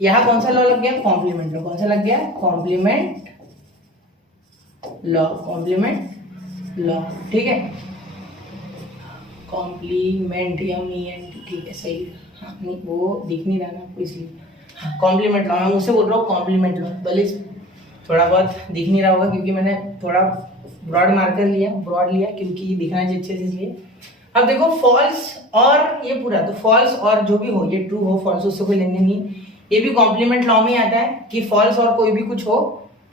यहाँ कौन सा लॉ लग गया, कॉम्प्लीमेंट लॉ। कौन सा लग गया, कॉम्प्लीमेंट लॉ, ठीक है, कॉम्प्लीमेंट, ठीक है, सही। हाँ, नहीं वो दिख नहीं रहा ना आपको, इसलिए हाँ, कॉम्प्लीमेंट लॉ। मैं मुझसे बोल रहा हूँ कॉम्प्लीमेंट लॉ, भले थोड़ा बहुत दिख नहीं रहा होगा क्योंकि मैंने थोड़ा ब्रॉड मार्कर लिया, ब्रॉड लिया क्योंकि दिखना चाहिए अच्छे से, इसलिए। अब देखो फॉल्स और ये पूरा, तो फॉल्स और जो भी हो, ये ट्रू हो फॉल्स, उससे कोई लेने नहीं। ये भी कॉम्प्लीमेंट लॉ में आता है कि फॉल्स और कोई भी कुछ हो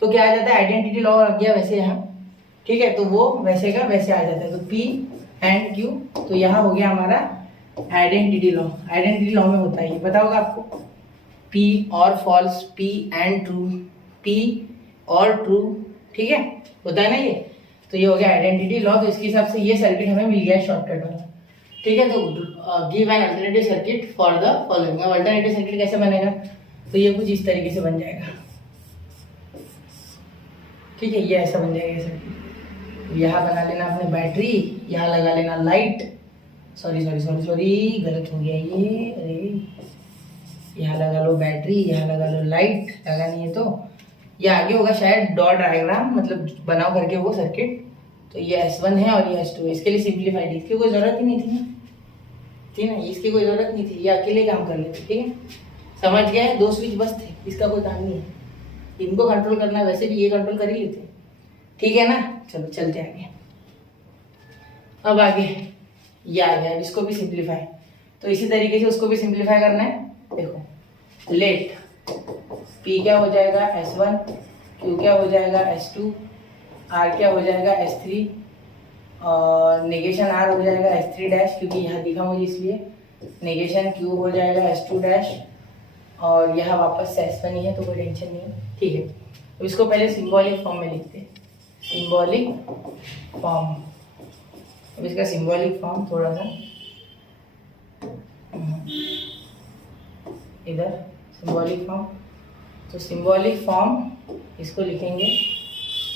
तो क्या आ जाता है, आइडेंटिटी लॉ लग गया वैसे यहाँ, ठीक है, तो वो वैसे का वैसे आ जाता है। तो P एंड Q, तो यहाँ हो गया हमारा आइडेंटिटी लॉ। आइडेंटिटी लॉ में होता है ये, पता होगा आपको, P और false, P and true, P और ट्रू, ठीक है, होता है ना ये। तो ये हो गया आइडेंटिटी लॉ। तो इसके हिसाब से ये सर्किट हमें मिल गया शॉर्टकट वाला, ठीक है। तो give an alternative circuit for the following. अब अल्टरनेटिव सर्किट कैसे बनेगा, तो ये कुछ इस तरीके से बन जाएगा, ठीक है, ये ऐसा बन जाएगा सर्किट। यहाँ बना लेना अपने बैटरी, यहाँ लगा लेना लाइट, सॉरी गलत हो गया ये, अरे यहाँ लगा लो बैटरी, यहाँ लगा लो लाइट, लगानी है तो ये आगे होगा शायद डॉट डायग्राम, मतलब बनाओ करके वो सर्किट। तो ये S1 है और ये S2 है, इसके लिए सिंप्लीफाइड, इसकी कोई जरूरत ही नहीं थी ना, इसकी कोई जरूरत नहीं थी, ये अकेले काम कर लेते, ठीक है, समझ गए। 2 स्विच बस थे, इसका कोई काम नहीं है, इनको कंट्रोल करना है, वैसे भी ये कंट्रोल कर ही लेते, ठीक है ना। चलो चलते आगे। अब आगे ये आ गया, इसको भी सिंप्लीफाई। तो इसी तरीके से उसको भी सिंप्लीफाई करना है। देखो लेट P क्या हो जाएगा S1, Q क्या हो जाएगा S2, R क्या हो जाएगा S3 और नेगेशन R हो जाएगा S3 डैश, क्योंकि यहाँ दिखा मुझे इसलिए। नेगेशन Q हो जाएगा S2 डैश और यहाँ वापस से S1 ही है तो कोई टेंशन नहीं है, ठीक है। तो इसको पहले सिंबॉलिक फॉर्म में लिखते हैं, सिंबॉलिक फॉर्म। अब इसका सिंबॉलिक फॉर्म थोड़ा सा इधर सिंबॉलिक फॉर्म, तो सिंबॉलिक फॉर्म इसको लिखेंगे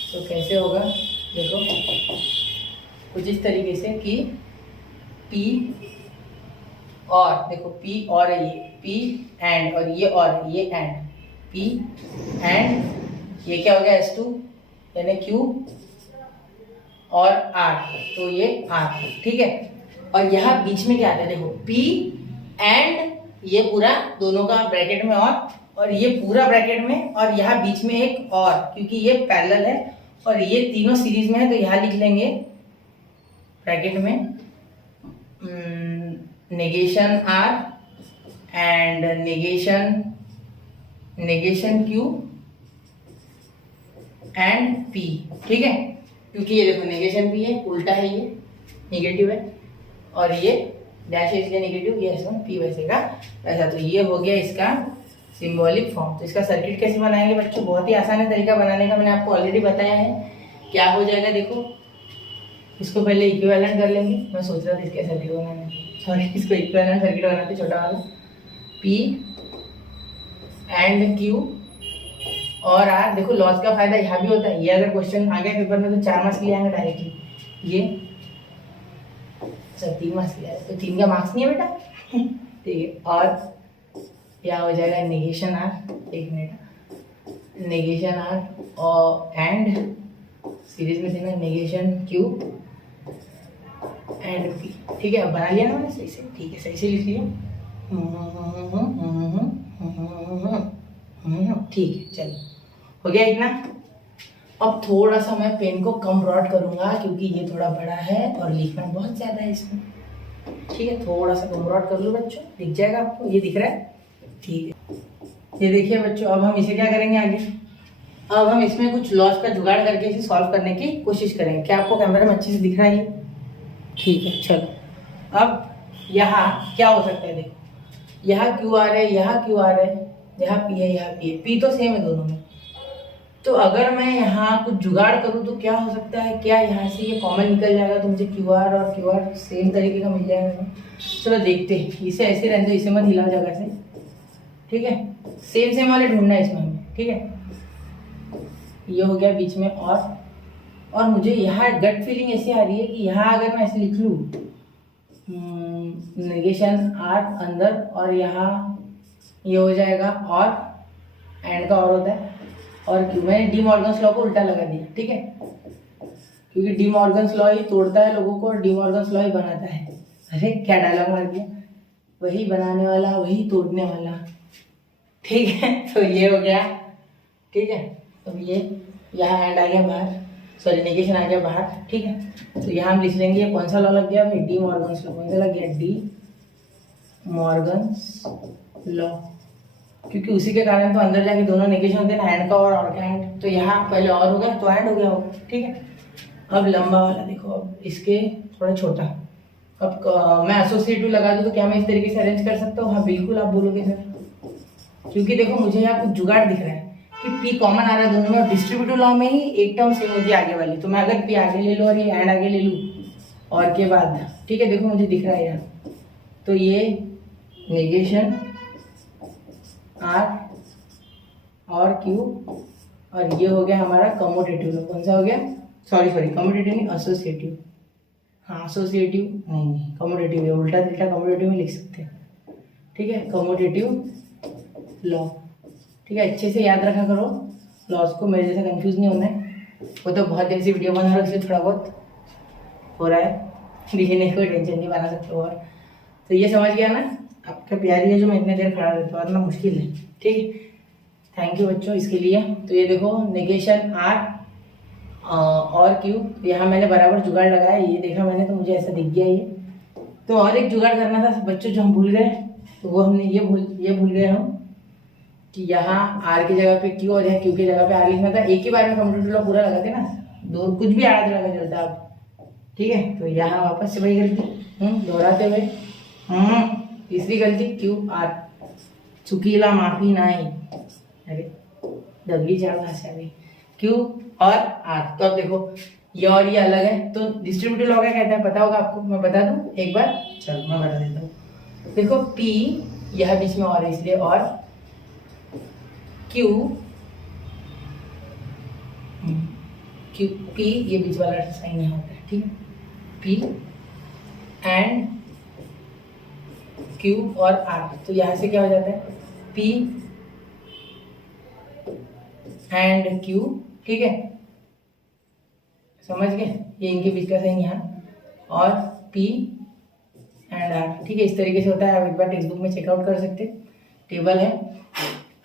तो कैसे होगा, देखो कुछ इस तरीके से कि P और, देखो P और है ये P एंड, और ये और ये एंड, P एंड ये क्या हो गया S2 यानी Q और R, तो ये R, ठीक है। और यहाँ बीच में क्या आता है, देखो P एंड ये पूरा दोनों का ब्रैकेट में और ये पूरा ब्रैकेट में, और यहाँ बीच में एक और, क्योंकि ये पैरेलल है और ये तीनों सीरीज में है, तो यहाँ लिख लेंगे ब्रैकेट में negation R and negation Q and P, ठीक है। क्योंकि ये देखो नेगेशन P है, उल्टा है, ये नेगेटिव है और ये डैश है इसलिए नेगेटिव, ये S1 P वैसे का वैसा। तो ये हो गया इसका सिंबॉलिक फॉर्म। तो इसका सर्किट कैसे बनाएंगे बच्चों, बहुत ही आसान है तरीका बनाने का, मैंने आपको ऑलरेडी बताया है। क्या हो जाएगा, देखो इसको पहले इक्विवेलेंट कर लेंगे। मैं सोच रहा था इसके सर्किट बनाने, सॉरी इसको इक्विवेलेंट सर्किट बनाते छोटा वाला। P एंड Q और R, देखो लॉस का फायदा यहाँ भी होता है। ये अगर क्वेश्चन आ गया पेपर में तो 4 मार्क्स लिए आएंगे डायरेक्टली। ये सर 3 मार्क्स लिया है तो 3 का मार्क्स नहीं है बेटा, ठीक है। और क्या हो जाएगा नेगेशन R, एक मिनट, नेगेशन R और एंड सीरीज में देना नेगेशन Q एंड P, ठीक है। अब बना लिया ना मैंने सही से, ठीक है, सही से लिख लिया, ठीक है। चलो हो गया इतना। अब थोड़ा सा मैं पेन को कम ब्रॉड करूंगा क्योंकि ये थोड़ा बड़ा है और लिखना बहुत ज़्यादा है इसमें, ठीक है। थोड़ा सा कम ब्रॉड कर लो बच्चों, दिख जाएगा आपको, ये दिख रहा है, ठीक है। ये देखिए बच्चों, अब हम इसे क्या करेंगे आगे, अब हम इसमें कुछ लॉस का जुगाड़ करके इसे सॉल्व करने की कोशिश करेंगे। क्या आपको कैमरे में अच्छे से दिख रहा है, ठीक है। चलो अब यहाँ क्या हो सकता है, देखो यहाँ QR है, यहाँ QR है, यहाँ P है, यहाँ P है, P तो सेम है दोनों में। तो अगर मैं यहाँ कुछ जुगाड़ करूँ तो क्या हो सकता है, क्या यहाँ से ये कॉमन निकल जाएगा तो मुझे QR और QR सेम तरीके का मिल जाएगा। चलो देखते हैं, इसे ऐसे रहने दो, इसे मत हिलाओ जगह से, ठीक है। सेम वाले ढूंढना है इसमें हमें, ठीक है। ये हो गया बीच में और मुझे यहाँ गट फीलिंग ऐसी आ रही है कि यहाँ अगर मैं ऐसे लिख लूँ नेगेशन R अंदर और यहाँ ये हो जाएगा और एंड का और होता है और क्यों, मैंने डी मॉर्गन्स लॉ को उल्टा लगा दिया, ठीक है। क्योंकि डी मॉर्गन्स लॉ ही तोड़ता है लोगों को और डी मॉर्गन्स लॉ ही बनाता है। अरे क्या डायलॉग मार दिया, वही बनाने वाला वही तोड़ने वाला, ठीक है। तो ये हो गया, ठीक है। अब ये यहाँ एंड आ गया बाहर, सॉरी नेगेशन आ गया बाहर, ठीक है। तो यहाँ हम लिख लेंगे ये कौन सा लॉ लग गया भाई, डी मॉर्गन्स लॉ। कौन सा लग गया, डी मॉर्गन्स लॉ, क्योंकि उसी के कारण तो अंदर जाके दोनों नेगेशन होते हैं ना, एंड का और का एंड। तो यहाँ पहले और हो गया तो एंड हो गया होगा, ठीक है। अब लंबा वाला देखो, अब इसके थोड़ा छोटा, अब मैं एसोसिएटिव लगा दूँ तो क्या मैं इस तरीके से अरेंज कर सकता हूँ, हाँ बिल्कुल आप बोलोगे सर, क्योंकि देखो मुझे यहाँ कुछ जुगाड़ दिख रहा है कि P कॉमन आ रहा है दोनों में और डिस्ट्रीब्यूटिव लॉ में ही एक टर्म सेम होती है आगे वाली। तो मैं अगर P आगे ले लूँ और ये एंड आगे ले लूँ और के बाद, ठीक है, देखो मुझे दिख रहा है यहाँ, तो ये नेगेशन R और Q और ये हो गया हमारा कमोटेटिव लॉ। कौन सा हो गया, सॉरी कमोटेटिव नहीं, एसोसिएटिव, हाँ एसोसिएटिव नहीं कमोटेटिव है, उल्टा तिल्टा कमोटेटिव में लिख सकते हैं, ठीक है। कमोटेटिव लॉ, ठीक है। अच्छे से याद रखा करो लॉस को, मेरे जैसा कंफ्यूज नहीं होना है। वो तो बहुत देर से वीडियो बना रहा है इसलिए थोड़ा बहुत हो रहा है, लिखने कोई टेंशन नहीं, बना सकते हो। और तो ये समझ गया ना, आपका प्यारी है जो मैं इतने देर खड़ा रहता हूँ, वरना मुश्किल है, ठीक है। थैंक यू बच्चों इसके लिए। तो ये देखो नेगेशन R और Q, यहाँ मैंने बराबर जुगाड़ लगाया, ये देखा मैंने तो मुझे ऐसा दिख गया ये, तो और एक जुगाड़ करना था बच्चों जो हम भूल गए, तो वो हमने ये भूल गए हम कि यहाँ आर की जगह पे क्यू और यहाँ क्यू की जगह पे आर लिखना था। एक ही बार में कम्यूटेटिव लॉ पूरा लगाते ना, दो कुछ भी आड़ा लगा चलता आप। ठीक है, तो यहाँ वापस से वही गलती दोहराते हुए तीसरी गलती क्यू आर, चुकीला माफी नहीं, अरे दगली चार भाषा में क्यू और आर। तो अब देखो ये और ये अलग है, तो डिस्ट्रीब्यूटिव लॉ क्या कहता है पता होगा आपको, मैं बता दूं एक बार, चलो मैं बता देता हूँ। देखो P यह बीच में और है इसलिए, और Q P ये बीच वाला साइन यहाँ होता है। ठीक है, P एंड Q और R, तो यहाँ से क्या हो जाता है P एंड Q। ठीक है, समझ गए, ये इनके बीच का साइन यहाँ, और P एंड R। ठीक है, इस तरीके से होता है। आप एक बार टेक्स्ट बुक में चेकआउट कर सकते, टेबल है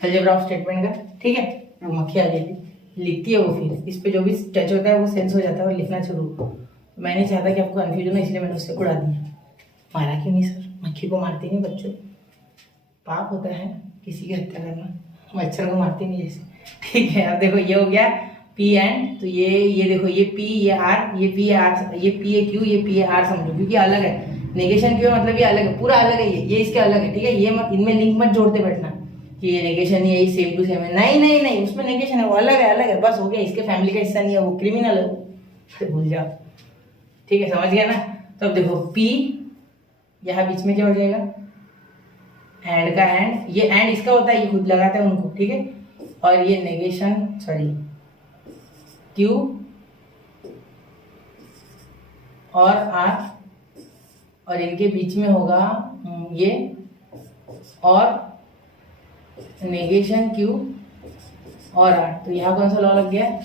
अलजेब्रा ऑफ स्टेटमेंट का। ठीक है, वो मक्खी आ जाती लिखती है, वो फिर इस पे जो भी टच होता है वो सेंस हो जाता है और लिखना शुरू। तो मैंने चाहता कि आपको कन्फ्यूजन हो, इसलिए मैंने उससे उड़ा दिया। मारा क्यों नहीं सर, मक्खी को मारते नहीं बच्चों, पाप होता है किसी की हत्या करना, मच्छर को मारते नहीं जैसे। ठीक है, अब देखो ये हो गया P एंड, तो ये देखो ये P ये R, ये P R, ये P है Q, ये P है R समझो, क्योंकि अलग है। नेगेशन क्यों मतलब ये अलग है, पूरा अलग है, ये इसके अलग है। ठीक है, ये मत इनमें लिंक मत जोड़ते बैठना कि ये नेगेशन है, ये सेम टू सेम है, नहीं उसमें नेगेशन है, वो अलग है बस, हो गया, इसके फैमिली का हिस्सा नहीं है, वो क्रिमिनल है, वो भूल जाओ। ठीक है, समझ गया ना। तो अब देखो P यहाँ बीच में क्या हो जाएगा, एंड का एंड, ये एंड इसका होता है, ये खुद लगाता है उनको। ठीक है, और ये नेगेशन सॉरी Q और R, और इनके बीच में होगा ये, और नेगेशन Q और R। तो यहाँ कौन सा लॉ लग गया,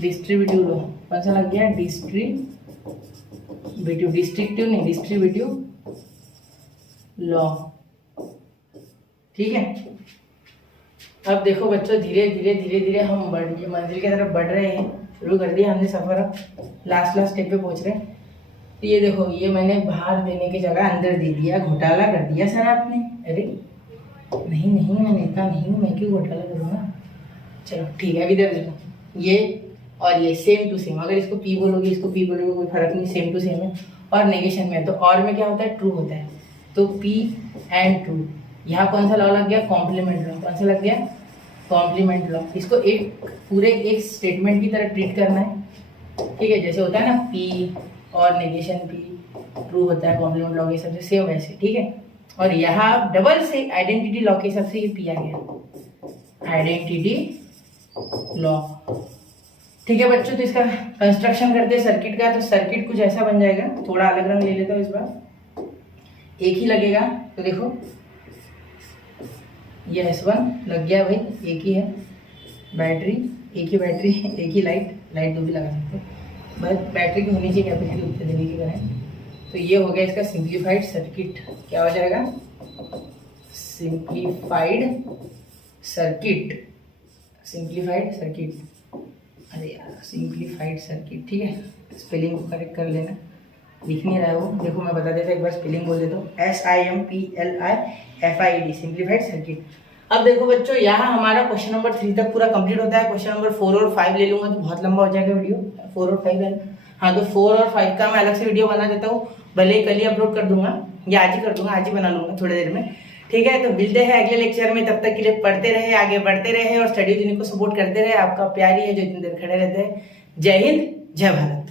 डिस्ट्रीब्यूटिव लॉ। कौन सा लग गया, डिस्ट्रिक्टिव नहीं, डिस्ट्रीब्यूटिव लॉ। ठीक है, अब देखो बच्चों धीरे धीरे हम मंजिल की तरफ बढ़ रहे हैं, शुरू कर दिया हमने सफर, अब लास्ट स्टेप पे पहुंच रहे हैं। तो ये देखो, ये मैंने बाहर देने की जगह अंदर दे दिया, घोटाला कर दिया सर आपने। अरे नहीं मैं नेता नहीं हूँ, मैं क्यों घोटाला करूँगा। चलो ठीक है, अब इधर देखो ये और ये सेम टू सेम, अगर इसको P बोलोगे इसको P बोलोगे कोई फर्क नहीं, सेम टू सेम है। और नेगेशन में, तो और में क्या होता है, ट्रू होता है, तो P एंड ट्रू। यहाँ कौन सा लॉ लग गया, कॉम्प्लीमेंट लॉ। कौन सा लग गया, कॉम्प्लीमेंट लॉ। इसको एक स्टेटमेंट की तरह ट्रीट करना है। ठीक है, जैसे होता है ना P और नेगेशन P ट्रू होता है कॉम्प्लीमेंट लॉ के हिसाब से, सेम वैसे। ठीक है, और यहाँ डबल से आइडेंटिटी लॉ के हिसाब से ये P आ गया, आइडेंटिटी लॉ। ठीक है बच्चों, तो इसका कंस्ट्रक्शन करते हैं सर्किट का। तो सर्किट कुछ ऐसा बन जाएगा, थोड़ा अलग रंग ले लेता हूँ इस बार, एक ही लगेगा। तो देखो ये S1 लग गया भाई, एक ही है बैटरी, एक ही बैटरी एक ही लाइट दो भी लगा सकते हैं, बस बैटरी की होनी चाहिए कैपेसिटी उत्तर देने की करें। तो ये हो गया इसका सिंप्लीफाइड सर्किट। क्या हो जाएगा, सिंप्लीफाइड सर्किट, अरे यार सिंप्लीफाइड सर्किट। ठीक है, स्पेलिंग को करेक्ट कर लेना, लिख नहीं रहा है वो, देखो मैं बता देता हूँ, एक बार स्पेलिंग बोल देता हूँ, SIMPLIFIED, सिंप्लीफाइड सर्किट। अब देखो बच्चों, यहाँ हमारा क्वेश्चन नंबर 3 तक पूरा कंप्लीट होता है। क्वेश्चन नंबर 4 और 5 ले लूंगा तो बहुत लंबा हो जाएगा वीडियो, 4 और 5 है। हाँ, तो 4 और 5 का मैं अलग से वीडियो बना देता हूँ, भले ही कल ही अपलोड कर दूंगा या आज ही कर दूंगा, आज ही बना लूंगा थोड़ी देर में। ठीक है, तो मिलते हैं अगले लेक्चर में, तब तक के लिए पढ़ते रहे, आगे बढ़ते रहे और स्टडी यूनिक को सपोर्ट करते रहे। आपका प्यारी है जो इतनी देर खड़े रहते हैं। जय हिंद, जय भारत।